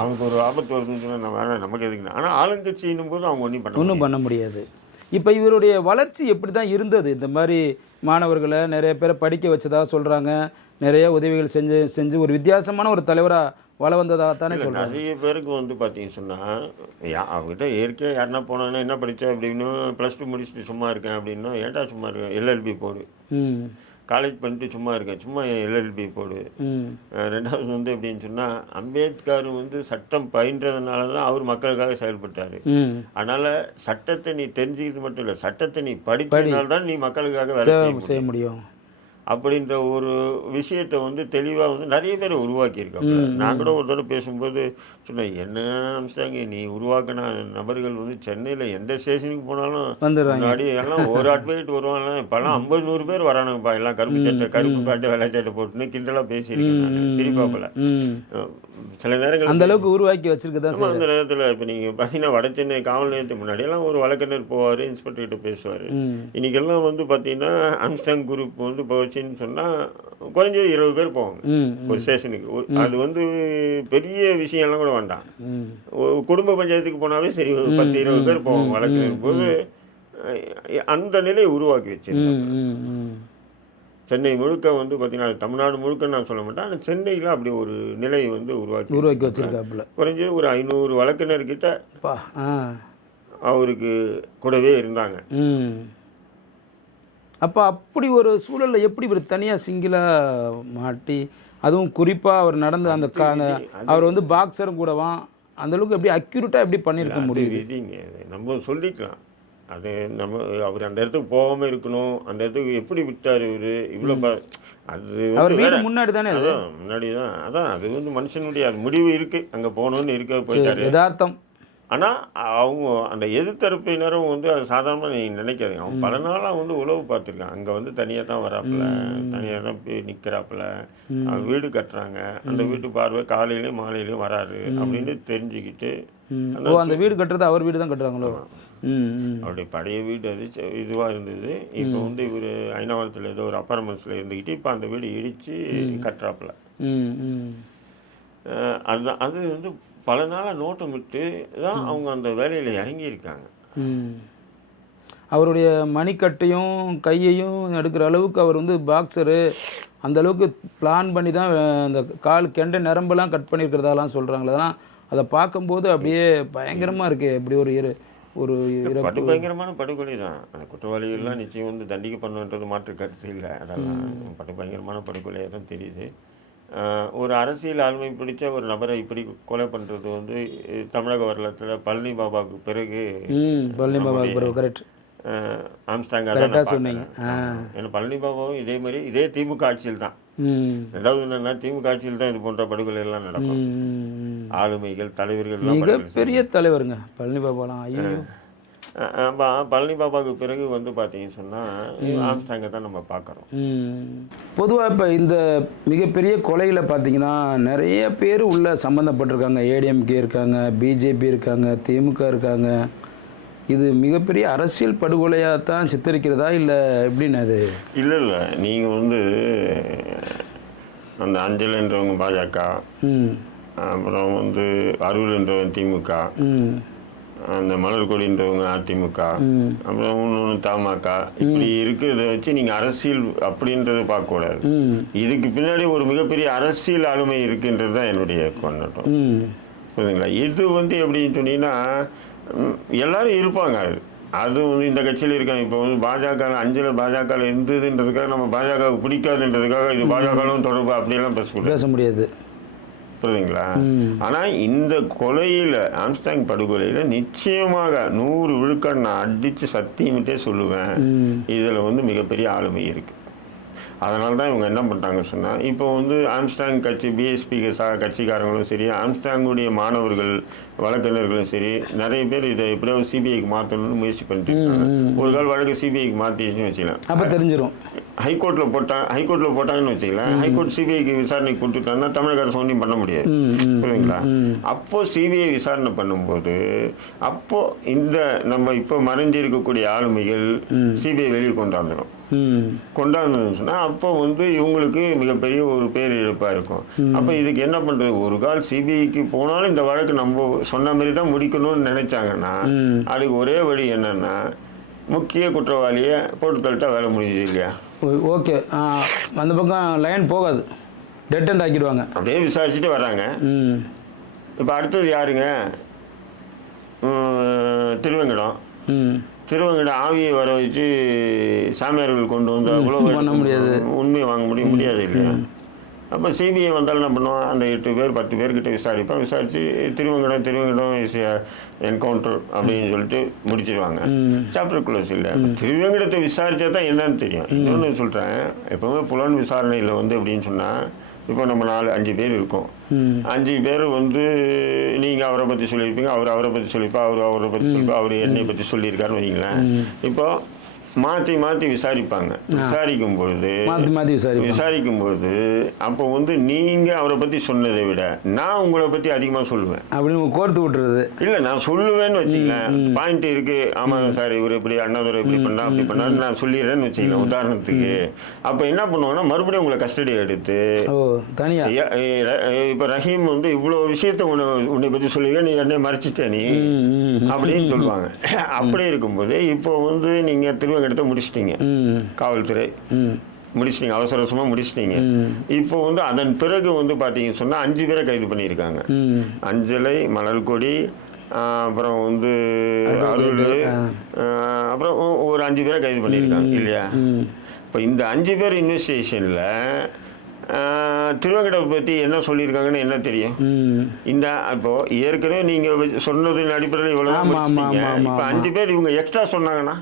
அவனுக்கு ஒரு ஆபத்து வருதுன்னு சொன்னா வேணாம், நமக்கு எதுக்குன்னா. ஆனால் ஆளுங்கட்சின்னும் போது அவங்க ஒன்றும் பண்ண முடியாது. இப்போ இவருடைய வளர்ச்சி எப்படி தான் இருந்தது? இந்த மாதிரி மாணவர்களை நிறைய பேரை படிக்க வச்சதா சொல்கிறாங்க, நிறைய உதவிகள் செஞ்சு ஒரு வித்தியாசமான ஒரு தலைவராக வள வந்ததாக தானே சொல்கிறாங்க. நிறைய பேருக்கு வந்து பார்த்தீங்கன்னு சொன்னால், அவங்ககிட்ட இயற்கையாக யாருன்னா போனாங்கன்னா என்ன படித்தா அப்படின்னு, +2 முடிச்சுட்டு சும்மா இருக்கேன் அப்படின்னா, ஏன்டா சும்மா இருக்கேன், LLB போடு. காலேஜ் பண்ணிட்டு சும்மா இருக்கேன், சும்மா LLB போடு. ரெண்டாவது வந்து எப்படின்னு சொன்னால், அம்பேத்கர் வந்து சட்டம் பயின்றதுனால தான் அவர் மக்களுக்காக செயல்பட்டார். அதனால் சட்டத்தை நீ தெரிஞ்சுக்கிறது மட்டும் இல்லை, சட்டத்தை நீ படித்ததுனால தான் நீ மக்களுக்காக வேலை செய்ய முடியும் அப்படின்ற ஒரு விஷயத்தை வந்து தெளிவாக வந்து நிறைய பேர் உருவாக்கியிருக்காங்க. நான் கூட ஒரு தடவை பேசும்போது சொன்னேன், என்ன அம்சாங்க நீ உருவாக்கின நபர்கள் வந்து சென்னையில் எந்த ஸ்டேஷனுக்கு போனாலும் முன்னாடி எல்லாம் ஒரு அட்வைட் வருவாங்க, இப்போல்லாம் 50-100 பேர் வரானுங்கப்பா, எல்லாம் கருப்பு பாட்டு வெள்ளைச்சட்டை போட்டுன்னு கிண்டலாக பேசியிருக்கேன், சிரிப்பாப்பில். சில நேரங்கள் அந்த அளவுக்கு உருவாக்கி வச்சிருக்குதான். அந்த நேரத்தில் இப்போ நீங்கள் பார்த்தீங்கன்னா வட சென்னை காவல் நிலையத்துக்கு முன்னாடியெல்லாம் ஒரு வழக்கறிஞர் போவார், இன்ஸ்பெக்டர்கிட்ட பேசுவார். இன்றைக்கெல்லாம் வந்து பார்த்தீங்கன்னா ஆம்ஸ்டாங் குரூப் வந்து போச்சுன்னு சொன்னால் குறைஞ்சது 20 பேர் போவாங்க ஒரு ஸ்டேஷனுக்கு. அது வந்து பெரிய விஷயம்லாம் கூட வேண்டாம், குடும்ப பஞ்சாயத்துக்கு போனாவே சரி 10-20 பேர் போவாங்க வழக்கறிஞர் போது. அந்த நிலையை உருவாக்கி வச்சிருக்காங்க. சென்னை முழுக்க வந்து பார்த்தீங்கன்னா, தமிழ்நாடு முழுக்க நான் சொல்ல மாட்டேன், ஆனால் சென்னையில் அப்படி ஒரு நிலையை வந்து உருவாக்கி வச்சிருக்காப்புல. குறைஞ்சது ஒரு 500 வழக்கறிஞர்கிட்ட அவருக்கு கூடவே இருந்தாங்க. அப்போ அப்படி ஒரு சூழலில் எப்படி ஒரு தனியாக சிங்கிளாக மாட்டி, அதுவும் குறிப்பாக அவர் நடந்த அந்த அவர் வந்து பாக்ஸரும் கூடவான், அந்தளவுக்கு எப்படி அக்யூரேட்டாக எப்படி பண்ணியிருக்க முடியுது? நம்ம சொல்லிக்கலாம். அது நம்ம அவர் அந்த இடத்துக்கு போகாமல் இருக்கணும், அந்த இடத்துக்கு எப்படி விட்டார் இவர் இவ்வளோ, அது அவர் முன்னாடி தானே, அதான் முன்னாடி தான், அதான் அது வந்து மனுஷனுடைய அது முடிவு இருக்குது, அங்கே போகணுன்னு இருக்க போயிட்டாரு, யதார்த்தம். ஆனால் அவங்க அந்த எதிர்த்தரப்பினரும் வந்து அது சாதாரணமாக நீங்கள் நினைக்காதுங்க. அவங்க பல நாளாக வந்து உழவு பார்த்துருக்காங்க, அங்கே வந்து தனியாக தான் வராப்புல, தனியாக தான் போய் நிற்கிறாப்புல, அவங்க வீடு கட்டுறாங்க, அந்த வீட்டு பார்வை காலையிலையும் மாலையிலையும் வராரு அப்படின்னு தெரிஞ்சுக்கிட்டு அந்த வீடு கட்டுறது அவர் வீடு தான் கட்டுறாங்களோ. அவருடைய பழைய வீடு அது இதுவாக இருந்தது. இப்போ வந்து இவர் ஐநாவரத்தில் ஏதோ ஒரு அப்பார்ட்மெண்ட்ஸில் இருந்துக்கிட்டு இப்போ அந்த வீடு இடித்து கட்டுறாப்புல. அதுதான் அது வந்து பல நாளாக நோட்டம் விட்டு தான் அவங்க அந்த வேலையில் இறங்கியிருக்காங்க. அவருடைய மணிக்கட்டையும் கையையும் எடுக்கிற அளவுக்கு அவர் வந்து பாக்ஸரு அந்த அளவுக்கு பிளான் பண்ணி தான் அந்த கால் கெண்டை நரம்பெல்லாம் கட் பண்ணியிருக்கிறதாலாம் சொல்கிறாங்களே. அதெல்லாம் அதை பார்க்கும்போது அப்படியே பயங்கரமாக இருக்கு. இப்படி ஒரு படு பயங்கரமான படுகொலை தான். அந்த குற்றவாளிகள்லாம் நிச்சயம் வந்து தண்டிக்கப்படுன்றது மாற்று கருத்து இல்லை. அதெல்லாம் படு பயங்கரமான படுகொலையாக தான் தெரியுது. ஒரு அரசியல் ஆளுமை பிடிச்ச ஒரு நபரை இப்படி கொலை பண்ணுறது வந்து தமிழக வரலாற்றில் பழனி பாபாவுக்கு பிறகு பழனி பாபாவுக்கு பிறகு கரெக்ட் ஆம்ஸ்டாங்காக தான் நான் பார்க்கிறேன். ஏன்னா பழனி பாபாவும் இதே மாதிரி இதே திமுக ஆட்சியில் தான். ரெண்டாவது என்னன்னா திமுக ஆட்சியில் தான் இது போன்ற படுகொலை எல்லாம் நடக்கும். ஆளுமைகள் தலைவர்கள் மிகப்பெரிய தலைவருங்க பழனி பாபாலாம். ஐயோ பழனி பாபாவுக்கு பிறகு வந்து பார்த்தீங்கன்னு சொன்னால் ஆம்ஸ்டாங்கை தான் நம்ம பார்க்குறோம். பொதுவாக இப்போ இந்த மிகப்பெரிய கொலைகளை பார்த்தீங்கன்னா நிறைய பேர் உள்ள சம்மந்தப்பட்டிருக்காங்க. ஏடிஎம்கே இருக்காங்க, பிஜேபி இருக்காங்க, திமுக இருக்காங்க. இது மிகப்பெரிய அரசியல் படுகொலையாக தான் சித்தரிக்கிறதா இல்லை எப்படின்னு? அது இல்லை நீங்கள் வந்து அந்த அஞ்சல் என்றவங்க பாஜக, அப்புறம் வந்து அருள் என்றவன் திமுக, அந்த மலர்கொடின்றவங்க அதிமுக, அப்புறம் இன்னொன்று தமாக, இப்படி இருக்கிறத வச்சு நீங்கள் அரசியல் அப்படின்றத பார்க்கக்கூடாது. இதுக்கு பின்னாடி ஒரு மிகப்பெரிய அரசியல் ஆளுமை இருக்குன்றது தான் என்னுடைய கொண்டாட்டம். புரியுதுங்களா? இது வந்து எப்படின்னு சொன்னீங்கன்னா எல்லாரும் இருப்பாங்க. அது வந்து இந்த கட்சியில் இருக்காங்க. இப்போ வந்து பாஜக அஞ்சல பாஜக இருந்ததுன்றதுக்காக நம்ம பாஜகவுக்கு பிடிக்காதுன்றதுக்காக இது பாஜகவும் தொடர்பு அப்படியெல்லாம் பேச முடியாது. புரியுதுங்களா? ஆனால் இந்த கொலையில் ஆம்ஸ்டாங் படுகொலையில் நிச்சயமாக 100 விழுக்காடு நான் அடித்து சத்தியமிட்டே சொல்லுவேன், இதில் வந்து மிகப்பெரிய ஆளுமை இருக்குது. அதனால தான் இவங்க என்ன பண்ணிட்டாங்கன்னு சொன்னால், இப்போ வந்து ஆம்ஸ்டாங் கட்சி பிஎஸ்பி கட்சிக்காரங்களும் சரி, ஆம்ஸ்டாங்குடைய மாணவர்கள் வழக்கறிஞர்களும் சரி, நிறைய பேர் இதை எப்படியாவது சிபிஐக்கு மாற்றணும்னு முயற்சி பண்ணிட்டு இருக்காங்க. ஒரு கால் வழக்கு சிபிஐக்கு மாற்றிச்சுன்னு வச்சுக்கலாம், அப்போ தெரிஞ்சிடும். ஹைகோர்ட்டில் போட்டாங்கன்னு வச்சுக்கலாம், ஹைகோர்ட் சிபிஐக்கு விசாரணைக்கு கொடுத்துட்டாங்கன்னா தமிழக அரசு ஒன்றும் பண்ண முடியாது. புரியுதுங்களா? அப்போ சிபிஐ விசாரணை பண்ணும்போது அப்போ இந்த நம்ம இப்போ மறைஞ்சிருக்கக்கூடிய ஆளுமைகள் சிபிஐ வெளியே கொண்டாந்துடும். கொண்டாந்துன்னு சொன்னால் அப்போ வந்து இவங்களுக்கு மிகப்பெரிய ஒரு பேரிழப்பாக இருக்கும். அப்போ இதுக்கு என்ன பண்ணுறது? ஒரு கால் சிபிஐக்கு போனாலும் இந்த வழக்கு நம்ம சொன்ன மாதிரி தான் முடிக்கணும்னு நினைச்சாங்கன்னா அதுக்கு ஒரே வழி என்னன்னா, முக்கிய குற்றவாளியை போட்டு தள்ளிட்டா வேலை முடிஞ்சது இல்லையா? ஓகே, அந்த பக்கம் லைன் போகாது, டெட் அண்ட் ஆக்கிடுவாங்க. அப்படியே விசாரிச்சுட்டு வர்றாங்க. இப்போ அடுத்தது யாருங்க? திருவங்கடம் ஆவியை வர வச்சு சாமியார்கள் கொண்டு வந்து அவ்வளோ பண்ண முடியாது, உண்மையை வாங்க முடியாது இல்லையா? அப்போ சிபிஐ வந்தாலும் என்ன பண்ணுவோம், அந்த 8 பேர் 10 பேர்கிட்ட விசாரிப்போம். விசாரித்து திருவங்கடம் இஸ் என்கவுண்டர் அப்படின்னு சொல்லிட்டு முடிச்சிடுவாங்க. சாப்டர் க்ளோஸ் இல்லை. திருவங்கடத்தை விசாரித்தா தான் என்னன்னு தெரியும். இன்னொன்று சொல்கிறேன், எப்போவுமே புலன் விசாரணையில் வந்து எப்படின்னு சொன்னால், இப்போ நம்ம 4-5 பேர் இருக்கோம். 5 பேர் வந்து நீங்கள் அவரை பற்றி சொல்லியிருப்பீங்க, அவரை பற்றி சொல்லியிருப்பா, அவரை பற்றி சொல்லிப்பா, அவர் என்னை பற்றி சொல்லியிருக்காருன்னு வைங்களேன். இப்போ மாற்றி விசாரிப்பாங்க. விசாரிக்கும் பொழுது அப்போ வந்து நீங்கள் அவரை பற்றி சொன்னதை விட நான் உங்களை பற்றி அதிகமாக சொல்லுவேன் அப்படின்னு கோர்த்து விட்டுறது. இல்லை, நான் சொல்லுவேன்னு வச்சுக்கலாம், பாயிண்ட் இருக்குது, ஆமாங்க சார் இவர் இப்படி அண்ணாதுரை இப்படி பண்ணா அப்படி பண்ணான்னு நான் சொல்லிடுறேன்னு வச்சுக்கலாம் உதாரணத்துக்கு. அப்போ என்ன பண்ணுவாங்கன்னா மறுபடியும் உங்களை கஸ்டடி எடுத்து தனியாக இப்போ ரஹீம் வந்து இவ்வளோ விஷயத்த உன்னை பற்றி சொல்லிக்க, நீ என்னை மறைச்சிட்டே நீ அப்படின்னு சொல்லுவாங்க. அப்படி இருக்கும்போது இப்போ வந்து நீங்கள் திருவங்கடத்தை முடிச்சிட்டீங்க, காவல்துறை முடிச்சிட்டீங்க, அவசரமாக முடிச்சிட்டீங்க. இப்போ வந்து அதன் பிறகு வந்து பார்த்தீங்கன்னு சொன்னால் 5 பேரை கைது பண்ணியிருக்காங்க. அஞ்சலை, மலர்கொடி, அப்புறம் வந்து அருள், அப்புறம் ஒரு 5 பேரை கைது பண்ணியிருக்காங்க இல்லையா? இப்போ இந்த 5 பேர் இன்வெஸ்டிகேஷனில் திருவங்கடம் பற்றி என்ன சொல்லியிருக்காங்கன்னு என்ன தெரியும்? இந்த இப்போ ஏற்கனவே நீங்கள் சொன்னதின் அடிப்படையில் இவ்வளோ இப்போ 5 பேர் இவங்க எக்ஸ்ட்ரா சொன்னாங்கன்னா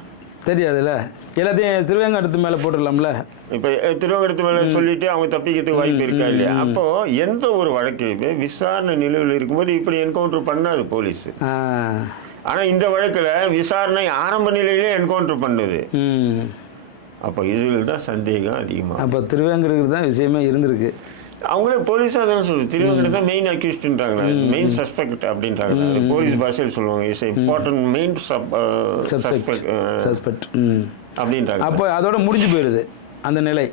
தெரியாதுல்ல, எல்லாத்தையும் திருவேங்கடத்து மேலே போட்டுடலாம்ல. இப்போ திருவேங்கடத்து மேலே சொல்லிட்டு அவங்க தப்பிக்கிறதுக்கு வாய்ப்பு இருக்கா இல்லையா? அப்போ எந்த ஒரு வழக்கையுமே விசாரணை நிலையில் இருக்கும்போது இப்படி என்கவுண்டர் பண்ணாது போலீஸ். ஆனால் இந்த வழக்கில் விசாரணை ஆரம்ப நிலையிலே என்கவுண்டர் பண்ணுது. அப்போ இதில் தான் சந்தேகம் அதிகமாக. அப்போ திருவேங்கடத்துக்கு தான் விஷயமே இருந்திருக்கு. அவங்களே போலீஸாக தானே சொல்லுது, திருவங்கடம் தான் மெயின் அக்யூஸ்டுன்றாங்க, மெயின் சஸ்பெக்ட் அப்படின்றாங்க. போலீஸ் பாஷையில் சொல்லுவாங்க, இட்ஸ் இம்பார்ட்டன்ட் மெயின் சஸ்பெக்ட் அப்படின்றாங்க. அப்போ அதோட முடிஞ்சு போயிடுது அந்த நிலை.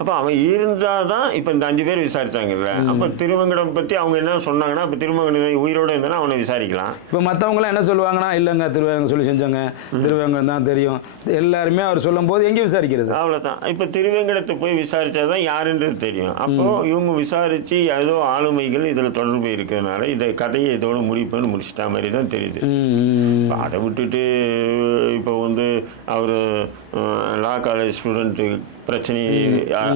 அப்போ அவன் இருந்தால் தான் இப்போ இந்த 5 பேர் விசாரித்தாங்கல்ல, அப்போ திருமங்கலம் பற்றி அவங்க என்ன சொன்னாங்கன்னா, இப்போ திருமங்கலம் உயிரோடு இருந்தானா அவனை விசாரிக்கலாம். இப்போ மற்றவங்களாம் என்ன சொல்லுவாங்கன்னா, இல்லைங்க திருவேங்கடம் சொல்லி செஞ்சாங்க, திருவேங்கடம் தான் தெரியும், எல்லாருமே அவர் சொல்லும் போது எங்கே விசாரிக்கிறது? அவ்வளோதான். இப்போ திருவேங்கடத்தை போய் விசாரித்தா தான் யாருன்றது தெரியும். அப்போது இவங்க விசாரித்து ஏதோ ஆளுமைகள் இதில் தொடர்பு இருக்கிறதுனால இதை கதையை இதோட முடிப்புன்னு முடிச்சிட்டா மாதிரி தான் தெரியுது. அதை விட்டுட்டு இப்போ வந்து அவர் லா காலேஜ் ஸ்டூடெண்ட்டு பிரச்சனை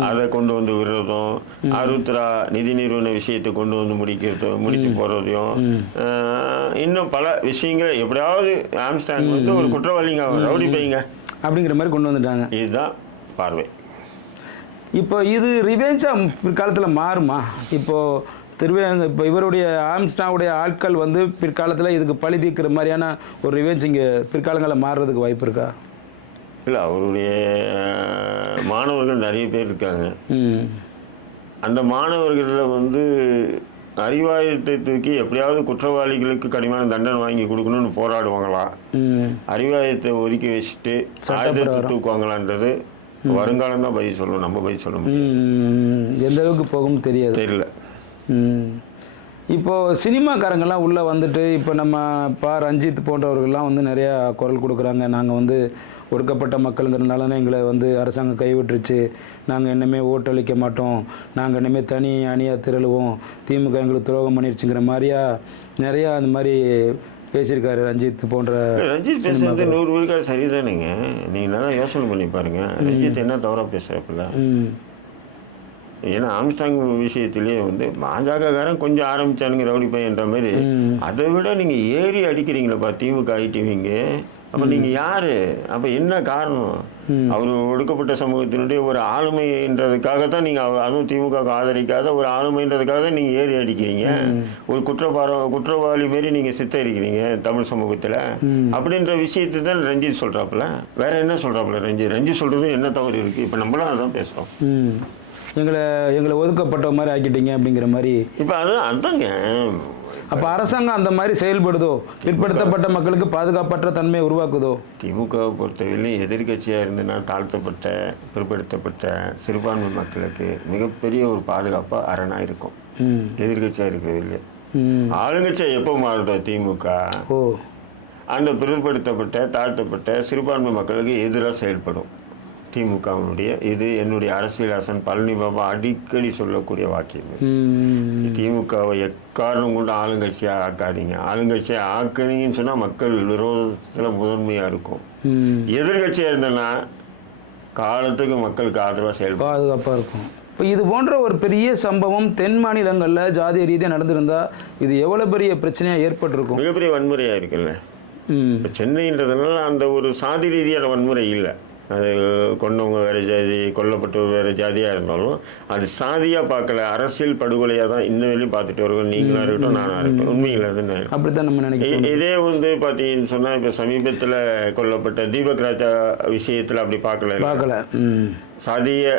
அதை கொண்டு வந்து விடுறதும், ஆருத்ரா நிதி நிறுவன விஷயத்தை கொண்டு வந்து முடித்து போகிறதையும், இன்னும் பல விஷயங்களை எப்படியாவது ஆம்ஸ்டாங் வந்து ஒரு குற்றவாளிங்க ரவுடி பையங்க அப்படிங்கிற மாதிரி கொண்டு வந்துட்டாங்க. இதுதான் பார்வை. இப்போ இது ரிவெஞ்சாக பிற்காலத்தில் மாறுமா? இப்போது இப்போ இவருடைய ஆம்ஸ்டாங்குடைய ஆட்கள் வந்து பிற்காலத்தில் இதுக்கு பழி தீர்க்கிற மாதிரியான ஒரு ரிவெஞ்ச் இங்கே பிற்காலங்களில் மாறுறதுக்கு வாய்ப்பு இருக்கா? இல்லை, அவருடைய மாணவர்கள் நிறைய பேர் இருக்காங்க. அந்த மாணவர்களில் வந்து அறிவாயுதத்தை தூக்கி எப்படியாவது குற்றவாளிகளுக்கு கடுமையான தண்டனை வாங்கி கொடுக்கணும்னு போராடுவாங்களா, அறிவாயுதத்தை ஒதுக்கி வச்சுட்டு ஆயுதத்தை தூக்குவாங்களான்றது வருங்காலம் தான் பதில் சொல்லணும். நம்ம பதில் சொல்ல முடியும். எந்த அளவுக்கு போகும்னு தெரியல. இப்போது சினிமாக்காரங்கெல்லாம் உள்ளே வந்துட்டு இப்போ நம்ம ரஞ்சித் போன்றவர்கள்லாம் வந்து நிறையா குரல் கொடுக்குறாங்க. நாங்கள் வந்து ஒடுக்கப்பட்ட மக்களுங்கிறதுனால எங்களை வந்து அரசாங்கம் கைவிட்டுருச்சு, நாங்கள் இன்னுமே ஓட்டளிக்க மாட்டோம், நாங்கள் இனிமே தனி அணியாக திரளுவோம், திமுக எங்களுக்கு துரோகம் பண்ணிருச்சுங்கிற மாதிரியா நிறையா அந்த மாதிரி பேசியிருக்காரு ரஞ்சித் போன்ற. ரஞ்சித் பேசுறது 100 விழுக்காடு சரிதானுங்க. நீங்கள் நல்லா யோசனை பண்ணி பாருங்கள், ரஞ்சித் என்ன தவறாக பேசுகிறப்பில்ல. ஏன்னா ஆம்ஸ்டாங் விஷயத்திலேயே வந்து பாஜகக்காரன் கொஞ்சம் ஆரம்பிச்சானுங்க ரவுடி பையன்ற மாதிரி, அதை விட நீங்கள் ஏறி அடிக்கிறீங்களப்பா திமுக ஐடிவிங்க. அப்போ நீங்கள் யார்? அப்போ என்ன காரணம்? அவர் ஒடுக்கப்பட்ட சமூகத்தினுடைய ஒரு ஆளுமைன்றதுக்காக தான் நீங்கள், அதுவும் திமுக ஆதரிக்காத ஒரு ஆளுமைன்றதுக்காக தான் நீங்கள் ஏறி அடிக்கிறீங்க. ஒரு குற்றவாளி மாரி நீங்கள் சித்தரிக்கிறீங்க தமிழ் சமூகத்தில் அப்படின்ற விஷயத்தை தான் ரஞ்சித் சொல்கிறாப்புல. வேற என்ன சொல்கிறாப்புல ரஞ்சித் சொல்கிறது என்ன தவறு இருக்குது? இப்போ நம்மளும் அதான் பேசுகிறோம். எங்களை ஒதுக்கப்பட்ட மாதிரி ஆக்கிட்டீங்க அப்படிங்கிற மாதிரி. இப்போ அதுதாங்க. அப்போ அரசாங்கம் அந்த மாதிரி செயல்படுதோ, பிற்படுத்தப்பட்ட மக்களுக்கு பாதுகாப்பற்ற தன்மையை உருவாக்குதோ? திமுகவை பொறுத்தவரையிலும் எதிர்கட்சியாக இருந்ததுன்னா தாழ்த்தப்பட்ட பிற்படுத்தப்பட்ட சிறுபான்மை மக்களுக்கு மிகப்பெரிய ஒரு பாதுகாப்பாக அரணாக இருக்கும். எதிர்கட்சியாக இருக்கிறது இல்லையா? ஆளுங்கட்சியாக எப்போ மாறுதோ திமுக, அந்த பிற்படுத்தப்பட்ட தாழ்த்தப்பட்ட சிறுபான்மை மக்களுக்கு எதிராக செயல்படும் திமுகவினுடைய. இது என்னுடைய அரசியலாசன் பழனி பாபா அடிக்கடி சொல்லக்கூடிய வாக்கியம். திமுகவை எக்காரணம் கொண்டு ஆளுங்கட்சியாக ஆக்காதீங்க, ஆளுங்கட்சியாக ஆக்குனீங்கன்னு சொன்னால் மக்கள் விரோதத்தில் முதன்மையாக இருக்கும். எதிர்கட்சியாக இருந்தேன்னா காலத்துக்கு மக்களுக்கு ஆதரவாக செயல்படும், பாதுகாப்பாக இருக்கும். இப்போ இது போன்ற ஒரு பெரிய சம்பவம் தென் மாநிலங்களில் ஜாதிய ரீதியாக நடந்திருந்தா இது எவ்வளோ பெரிய பிரச்சனையாக ஏற்பட்டிருக்கும்? மிகப்பெரிய வன்முறையாக இருக்குல்ல. இப்போ சென்னைன்றதுனால அந்த ஒரு சாதி ரீதியான வன்முறை இல்லை. அது கொண்டவங்க வேறு ஜாதி, கொல்லப்பட்டவங்க வேறு ஜாதியாக இருந்தாலும் அது சாதியாக பார்க்கல, அரசியல் படுகொலையாக தான் இன்ன வரையும் பார்த்துட்டு வருவோம். நீங்களாக இருக்கட்டும், நானாக இருக்கட்டும், உண்மையில் அது அப்படித்தான் நம்ம நினைக்கிறோம். இதே வந்து பார்த்தீங்கன்னு சொன்னால் இப்போ சமீபத்தில் கொல்லப்பட்ட தீபக் ராஜா விஷயத்தில் அப்படி பார்க்கல. சாதிய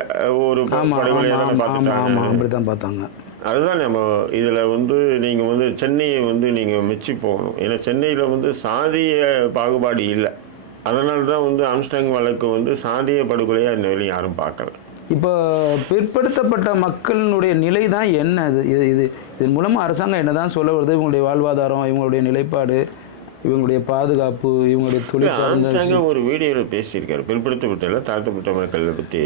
ஒரு படுகொலையாக தானே பார்த்துட்டாங்க. அப்படித்தான் பார்த்தாங்க. அதுதான் நம்ம இதில் வந்து நீங்கள் வந்து சென்னையை வந்து நீங்கள் மெச்சி போகணும். ஏன்னா சென்னையில் வந்து சாதிய பாகுபாடு இல்லை. அதனால தான் வந்து ஆம்ஸ்டாங் வழக்கு வந்து சாதிய படுகொலையாக இன்ன வரையும் யாரும் பார்க்கல. இப்போ பிற்படுத்தப்பட்ட மக்களினுடைய நிலை தான் என்ன? இதன் மூலமாக அரசாங்கம் என்ன தான் சொல்ல வருது? இவங்களுடைய வாழ்வாதாரம், இவங்களுடைய நிலைப்பாடு, இவங்களுடைய பாதுகாப்பு, இவங்களுடைய தொழில். ஆம்ஸ்டாங் ஒரு வீடியோவில் பேசியிருக்காரு பிற்படுத்தப்பட்ட தாழ்த்தப்பட்ட மக்களை பற்றி.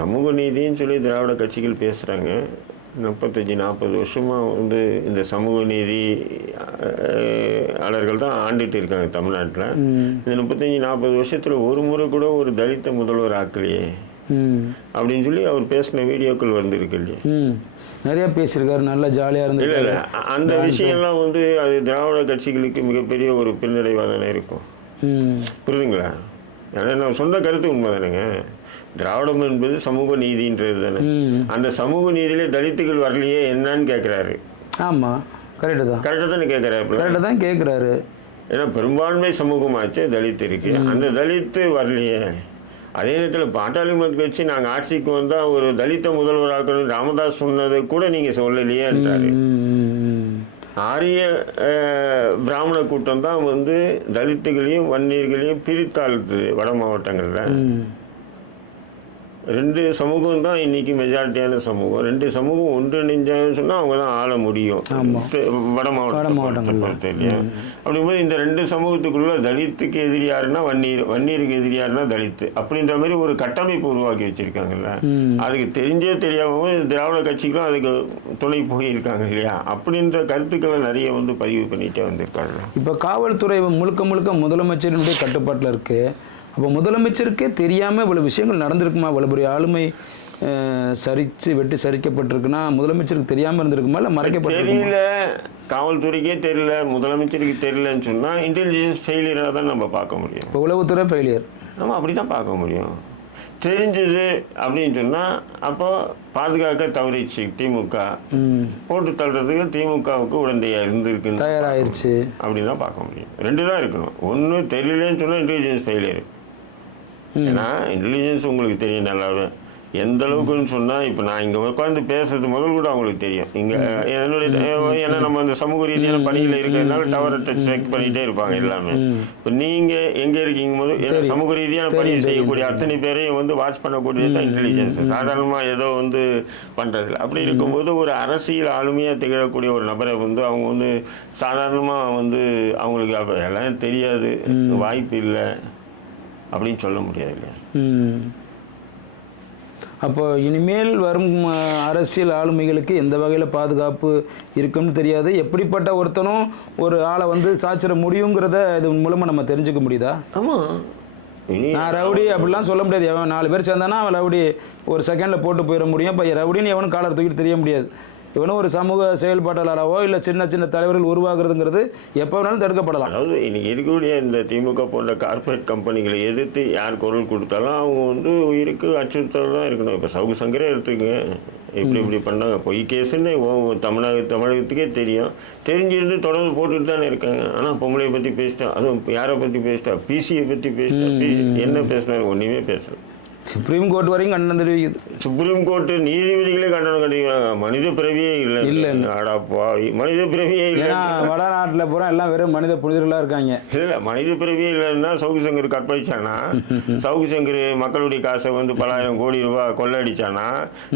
சமூக நீதின்னு சொல்லி திராவிட கட்சிகள் பேசுகிறாங்க. 35-40 வருஷமாக வந்து இந்த சமூக நீதி ஆளர்கள் தான் ஆண்டுட்டு இருக்காங்க தமிழ்நாட்டில். இந்த 35-40 வருஷத்தில் ஒரு முறை கூட ஒரு தலித்த முதல்வர் ஆக்கலையே அப்படின்னு சொல்லி அவர் பேசின வீடியோக்கள் வந்துருக்கு இல்லையா? நிறைய பேசியிருக்காரு, நல்லா ஜாலியாக இருந்து. இல்லை அந்த விஷயம்லாம் வந்து அது திராவிட கட்சிகளுக்கு மிகப்பெரிய ஒரு பின்னடைவாக தானே இருக்கும். புரியுதுங்களா? ஏன்னா நான் சொந்த கருத்து உண்மை தானேங்க. திராவிடம் என்பது சமூக நீதின்றது தானே. அந்த சமூக நீதியிலே தலித்துகள் வரலையே என்னன்னு கேட்குறாரு. ஆமாம், கரெக்டாக தானே கேட்குறாரு. ஏன்னா பெரும்பான்மை சமூகமாச்சு தலித் இருக்கு, அந்த தலித்து வரலையே. அதே நேரத்தில் பாட்டாளி மக்கள் கட்சி நாங்கள் ஆட்சிக்கு வந்தால் ஒரு தலித்த முதல்வராக்கணும் ராமதாஸ் சொன்னதை கூட நீங்கள் சொல்லலையேன்றாரு. ஆரிய பிராமண கூட்டம் தான் வந்து தலித்துகளையும் வன்னியர்களையும் பிரித்தாளுது வட மாவட்டங்களில். 2 சமூகம் தான் இன்றைக்கி மெஜாரிட்டியான சமூகம். 2 சமூகம் ஒன்றிணைஞ்சான்னு சொன்னால் அவங்க தான் ஆள முடியும். வட மாவட்டத்தை பொறுத்த இல்லையா? அப்படிங்கும்போது இந்த 2 சமூகத்துக்குள்ள தலித்துக்கு எதிரி யாருன்னா வன்னியருக்கு எதிரி யாருன்னா தலித்து அப்படின்ற மாதிரி ஒரு கட்டமைப்பு உருவாக்கி வச்சுருக்காங்கல்ல. அதுக்கு தெரிஞ்சே தெரியாமல் திராவிட கட்சிகளும் அதுக்கு துணை போயிருக்காங்க இல்லையா? அப்படின்ற கருத்துக்களை நிறைய பதிவு பண்ணிகிட்டே வந்திருக்காங்க. இப்போ காவல்துறை முழுக்க முதலமைச்சரினுடைய கட்டுப்பாட்டில் இருக்குது. அப்போ முதலமைச்சருக்கே தெரியாமல் இவ்வளோ விஷயங்கள் நடந்திருக்குமா? இவ்வளோ பெரிய ஆளுமை வெட்டி சரிக்கப்பட்டிருக்குன்னா முதலமைச்சருக்கு தெரியாமல் இருந்திருக்குமா, இல்லை மறைக்கப்பட்டு தெரியல? காவல்துறைக்கே தெரியல, முதலமைச்சருக்கு தெரியலன்னு சொன்னால் இன்டெலிஜென்ஸ் ஃபெயிலியராக தான் நம்ம பார்க்க முடியும். இப்போ உளவுத்துறை ஃபெயிலியர் நம்ம அப்படி தான் பார்க்க முடியும். தெரிஞ்சது அப்படின்னு சொன்னால் அப்போ பாதுகாக்க தவறிச்சு திமுக, போட்டு தள்ளுறதுக்கு திமுகவுக்கு உடந்தையாக இருந்திருக்கு, தயாராகிருச்சு அப்படின்னு தான் பார்க்க முடியும். 2 தான் இருக்கணும். ஒன்று தெரியலன்னு சொன்னால் இன்டெலிஜென்ஸ் ஃபெயிலியர். ஏன்னா இன்டெலிஜென்ஸ் உங்களுக்கு தெரியும் நல்லாவே. எந்த அளவுக்குன்னு சொன்னால் இப்போ நான் இங்கே உட்காந்து பேசுறது முதல் கூட அவங்களுக்கு தெரியும். இங்கே ஏன்னா நம்ம அந்த சமூக ரீதியான பணியில் இருக்கிறதுனால டவரை செக் பண்ணிகிட்டே இருப்பாங்க எல்லாமே. இப்போ நீங்கள் எங்கே இருக்கீங்க போது சமூக ரீதியான பணி செய்யக்கூடிய அத்தனை பேரையும் வாட்ச் பண்ணக்கூடியது தான் இன்டெலிஜென்ஸ். சாதாரணமாக ஏதோ பண்ணுறதில்ல. அப்படி இருக்கும்போது ஒரு அரசியல் ஆளுமையாக திகழக்கூடிய ஒரு நபரை அவங்க சாதாரணமாக அவங்களுக்கு எல்லாம் தெரியாது, வாய்ப்பு இல்லை அப்படின்னு சொல்ல முடியாது இல்லையா? அப்போ இனிமேல் வரும் அரசியல் ஆளுமைகளுக்கு எந்த வகையில் பாதுகாப்பு இருக்குன்னு தெரியாது. எப்படிப்பட்ட ஒருத்தனும் ஒரு ஆளை சாச்சிட முடியுங்கிறத இது மூலமாக நம்ம தெரிஞ்சுக்க முடியுதா? ஆமாம், நான் ரவுடி அப்படிலாம் சொல்ல முடியாது. எவன் 4 பேர் சேர்ந்தானா அவன் ரவுடி ஒரு செகண்டில் போட்டு போயிட முடியும். இப்போ ரவுடின்னு எவனும் காலர் தூக்கிட்டு தெரிய முடியாது. இவனும் ஒரு சமூக செயல்பாட்டாளராகவோ இல்லை சின்ன சின்ன தலைவர்கள் உருவாக்குறதுங்கிறது எப்போ வேணாலும் தடுக்கப்படலாம். அதாவது இன்னைக்கு இருக்கக்கூடிய இந்த திமுக போன்ற கார்பரேட் கம்பெனிகளை எதிர்த்து யார் குரல் கொடுத்தாலும் அவங்க உயிருக்கு அச்சுறுத்தல் தான் இருக்கணும். இப்போ சவுக்கு சங்கரே எடுத்துங்க, இப்படி பண்ணாங்க, பொய் கேஸுன்னு தமிழகத்துக்கே தெரியும். தெரிஞ்சிருந்து தொடர்ந்து போட்டுட்டு தானே இருக்காங்க. ஆனால் பொம்பளையை பற்றி பேசிட்டா, அதுவும் யாரை பற்றி பேசிட்டா, பிசியை பற்றி பேசிட்டா, என்ன பேசினாரு? ஒன்றுமே பேசல. சுப்ரீம் கோர்ட் வரைக்கும் கண்டனம் தெரிவிக்குது. சுப்ரீம் கோர்ட்டு நீதிபதிகளே கண்டனம் கண்டிக்கிறாங்க. மனித பிறவியே இல்லை. ஆடாப்பாவி, மனித பிறவியே இல்லை. வடநாட்டில் பூரா எல்லாம் வெறும் மனித புனிதர்களாக இருக்காங்க. இல்லை, மனித பிறவியே இல்லைன்னா சவுக்கு சங்கர் கற்பழிச்சானா? சவுக்கு சங்கர் மக்களுடைய காசை பல ஆயிரம் கோடி ரூபாய் கொள்ளடிச்சானா?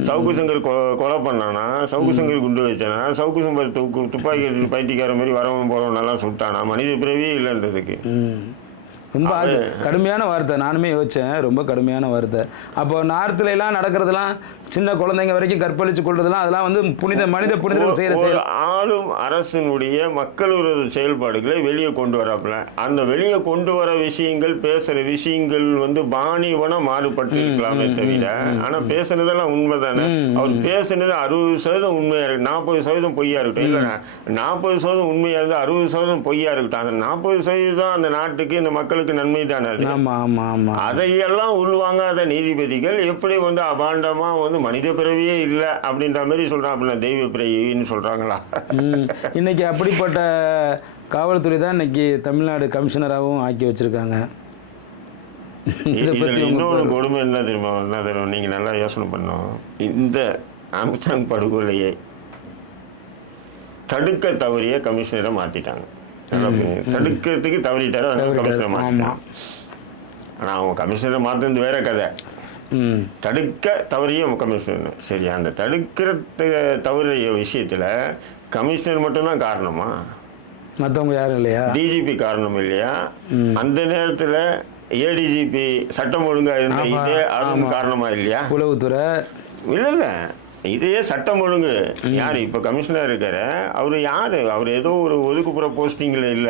சவுக்கு சங்கர் கொலை பண்ணானா? சவுக்கு சங்கர் குண்டு வச்சானா? சவுக்கு சங்கர் துப்பாக்கி எடுத்து பைத்தியக்கார மாதிரி வரவன் போகிறவனெல்லாம் சுட்டானா? மனித பிறவியே இல்லைன்றதுக்கு ரொம்ப கடுமையான வார்த்தை. நானுமே யோசித்தேன், ரொம்ப கடுமையான வார்த்தை. அப்போ நார்த்தில் எல்லாம் நடக்கிறதுலாம் சின்ன குழந்தைங்க வரைக்கும் கற்பழிச்சு கொள்றதுலாம் அதெல்லாம் மனித புனிதர்கள் செய்கிற ஆளும் அரசினுடைய மக்கள் விரோத செயல்பாடுகளை வெளியே கொண்டு வராப்புல. அந்த வெளியே கொண்டு வர விஷயங்கள், பேசுகிற விஷயங்கள் பாணிவனா மாறுபட்டு இருக்கலாமே தவிர, ஆனால் பேசுனதெல்லாம் உண்மை தானே. அவர் பேசுனது 60% உண்மையாக இருக்கு, 40% பொய்யா இருக்கட்டும். இல்லை 40% உண்மையாக இருந்து 60% பொய்யா இருக்கட்டும். அந்த 40% அந்த நாட்டுக்கு இந்த மக்களுக்கு நன்மை தானே. அதையெல்லாம் உள்வாங்காத நீதிபதிகள் எப்படி அபாண்டமா மனித பிறவியே இல்லை அப்படின்ற மாதிரி சொல்றாங்க. அப்படின்னா தெய்வ பிறவின்னு சொல்றாங்களா? இன்னைக்கு அப்படிப்பட்ட காவல்துறை தான் இன்னைக்கு தமிழ்நாடு கமிஷனராகவும் ஆக்கி வச்சிருக்காங்க. இன்னொரு கொடுமை என்ன தெரியுமா? நீங்க நல்லா யோசனை பண்ணோம். இந்த ஆம்ஸ்ட்ராங் படுகொலையை தடுக்க தவறிய கமிஷனரை மாத்திட்டாங்க. தடுக்கிறதுக்கு தவறிட்டாரு, கமிஷனரை மாத்திட்டாங்க. ஆனா அவங்க கமிஷனரை மாத்தினது வேற கதை. தடுக்க தவறிய கமிஷனர். சரி, அந்த தடுக்கிற தவறிய விஷயத்துல கமிஷனர் மட்டும்தான் காரணமா? மற்றவங்க யாரும் இல்லையா? டிஜிபி காரணம் இல்லையா? அந்த நேரத்துல ஏடிஜிபி சட்டம் ஒழுங்கா இருந்த இதே அதுவும் காரணமா இல்லையா? உளவுத்துறை இல்லை, இதே சட்டம் ஒழுங்கு. யாரு இப்ப கமிஷனர் இருக்காரு, அவரு யாரு? அவர் ஏதோ ஒரு ஒதுக்குப்புற போஸ்டிங்ல இல்ல.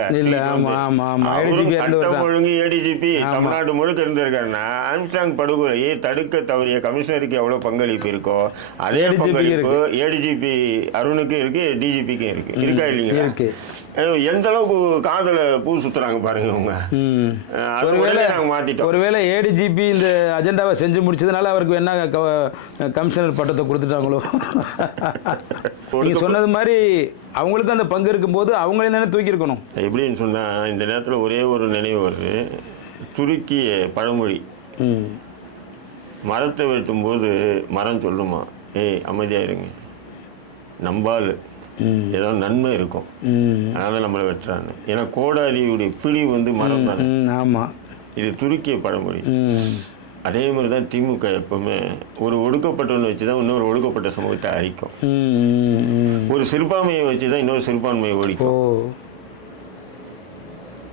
சட்டம் ஒழுங்கு ஏடிஜிபி தமிழ்நாடு முழுக்க இருந்திருக்காருன்னா ஆம்ஸ்ட்ராங் படுகொலையை தடுக்க தவறிய கமிஷனருக்கு எவ்வளவு பங்களிப்பு இருக்கோ அதே பங்களிப்பு ஏடிஜிபி அருணுக்கு இருக்கு, டிஜிபிக்கு இருக்கு. இருக்கா இல்லைங்களா? எந்த அளவுக்கு காதல பூ சுத்துறாங்க பாருங்க அவங்க. ஒருவேளை ஏடிஜிபி இந்த அஜெண்டாவை செஞ்சு முடிச்சதுனால அவருக்கு என்ன கமிஷனர் பட்டத்தை கொடுத்துட்டாங்களோ? நீங்க சொன்னது மாதிரி அவங்களுக்கு அந்த பங்கு இருக்கும்போது அவங்களே தானே தூக்கி இருக்கணும். எப்படின்னு சொன்னா இந்த நேரத்தில் ஒரே ஒரு நினைவு வருது. துருக்கிய பழமொழி, மரத்தை வெட்டும் போது மரம் சொல்லுமா, ஏய் அமைதியா இருங்க, நம்பால் ஏதோ நன்மை இருக்கும், அதனால நம்மளை வெட்டுறாங்க. ஏன்னா கோடாரியுடைய பிடி மரம் தானே. ஆமாம், இது துருக்கிய பழமொழி. அதே மாதிரி தான் திமுக எப்பவுமே ஒரு ஒடுக்கப்பட்டவனை வச்சு தான் இன்னொரு ஒடுக்கப்பட்ட சமூகத்தை அழிக்கும். ஒரு சிறுபான்மையை வச்சு தான் இன்னொரு சிறுபான்மையை ஒழிக்கும்.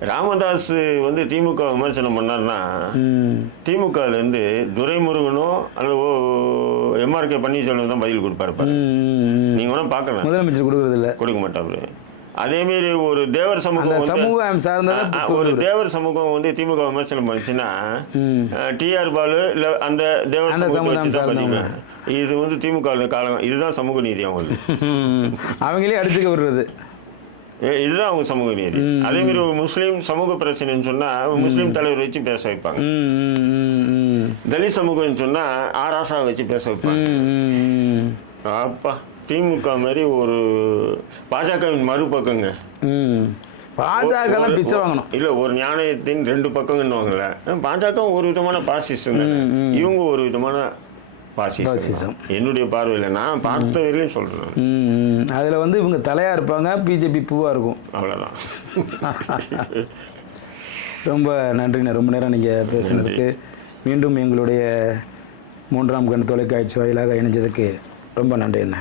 ராமதாஸ் வந்து திமுக விமர்சனம் பண்ணார்னா திமுகலேருந்து துரைமுருகனோ அல்லது எம்ஆர்கே பன்னீர்செல்வம் தான் பதில் கொடுப்பாரு. நீங்கள் வேணால் பார்க்கலாம், முதலமைச்சர் கொடுக்க மாட்டாரு. அதேமாரி ஒரு தேவர் சமூகம் ஒரு தேவர் சமூகம் வந்து திமுக விமர்சனம் பண்ணுச்சுன்னா டிஆர் பாலு இல்லை அந்த தேவர் சமூகம் இது வந்து திமுக காலம் இதுதான் சமூக நீதி. அவங்களே அடிச்சுக்க விடுறது இதுதான் அவங்க சமூக நீதி. அதேமாரி ஒரு முஸ்லீம் சமூக பிரச்சனைன்னு சொன்னால் முஸ்லீம் தலைவர் வச்சு பேச வைப்பாங்க. தலித் சமூகம்னு சொன்னால் ஆராசா வச்சு பேச வைப்பாங்க. அப்பா திமுக மாதிரி ஒரு பாஜகவின் மறுபக்கங்க. பாஜக பிச்சை வாங்கணும் இல்லை, ஒரு ஞானத்தின் ரெண்டு பக்கங்கன்னுவாங்கல்ல. பாஜக ஒரு விதமான பாசிசம், இவங்க ஒரு விதமான பாசிசம். என்னுடைய பார்வையில் நான் பார்த்த வரையிலையும் சொல்கிறேன். அதில் வந்து இவங்க தலையாக இருப்பாங்க, பிஜேபி பூவாக இருக்கும், அவ்வளோதான். ரொம்ப நன்றிண்ணே, ரொம்ப நேரம் நீங்கள் பேசுனதுக்கு. மீண்டும் எங்களுடைய 3ஆம் கண் தொலைக்காட்சி வாயிலாக இணைஞ்சதுக்கு ரொம்ப நன்றி அண்ணா.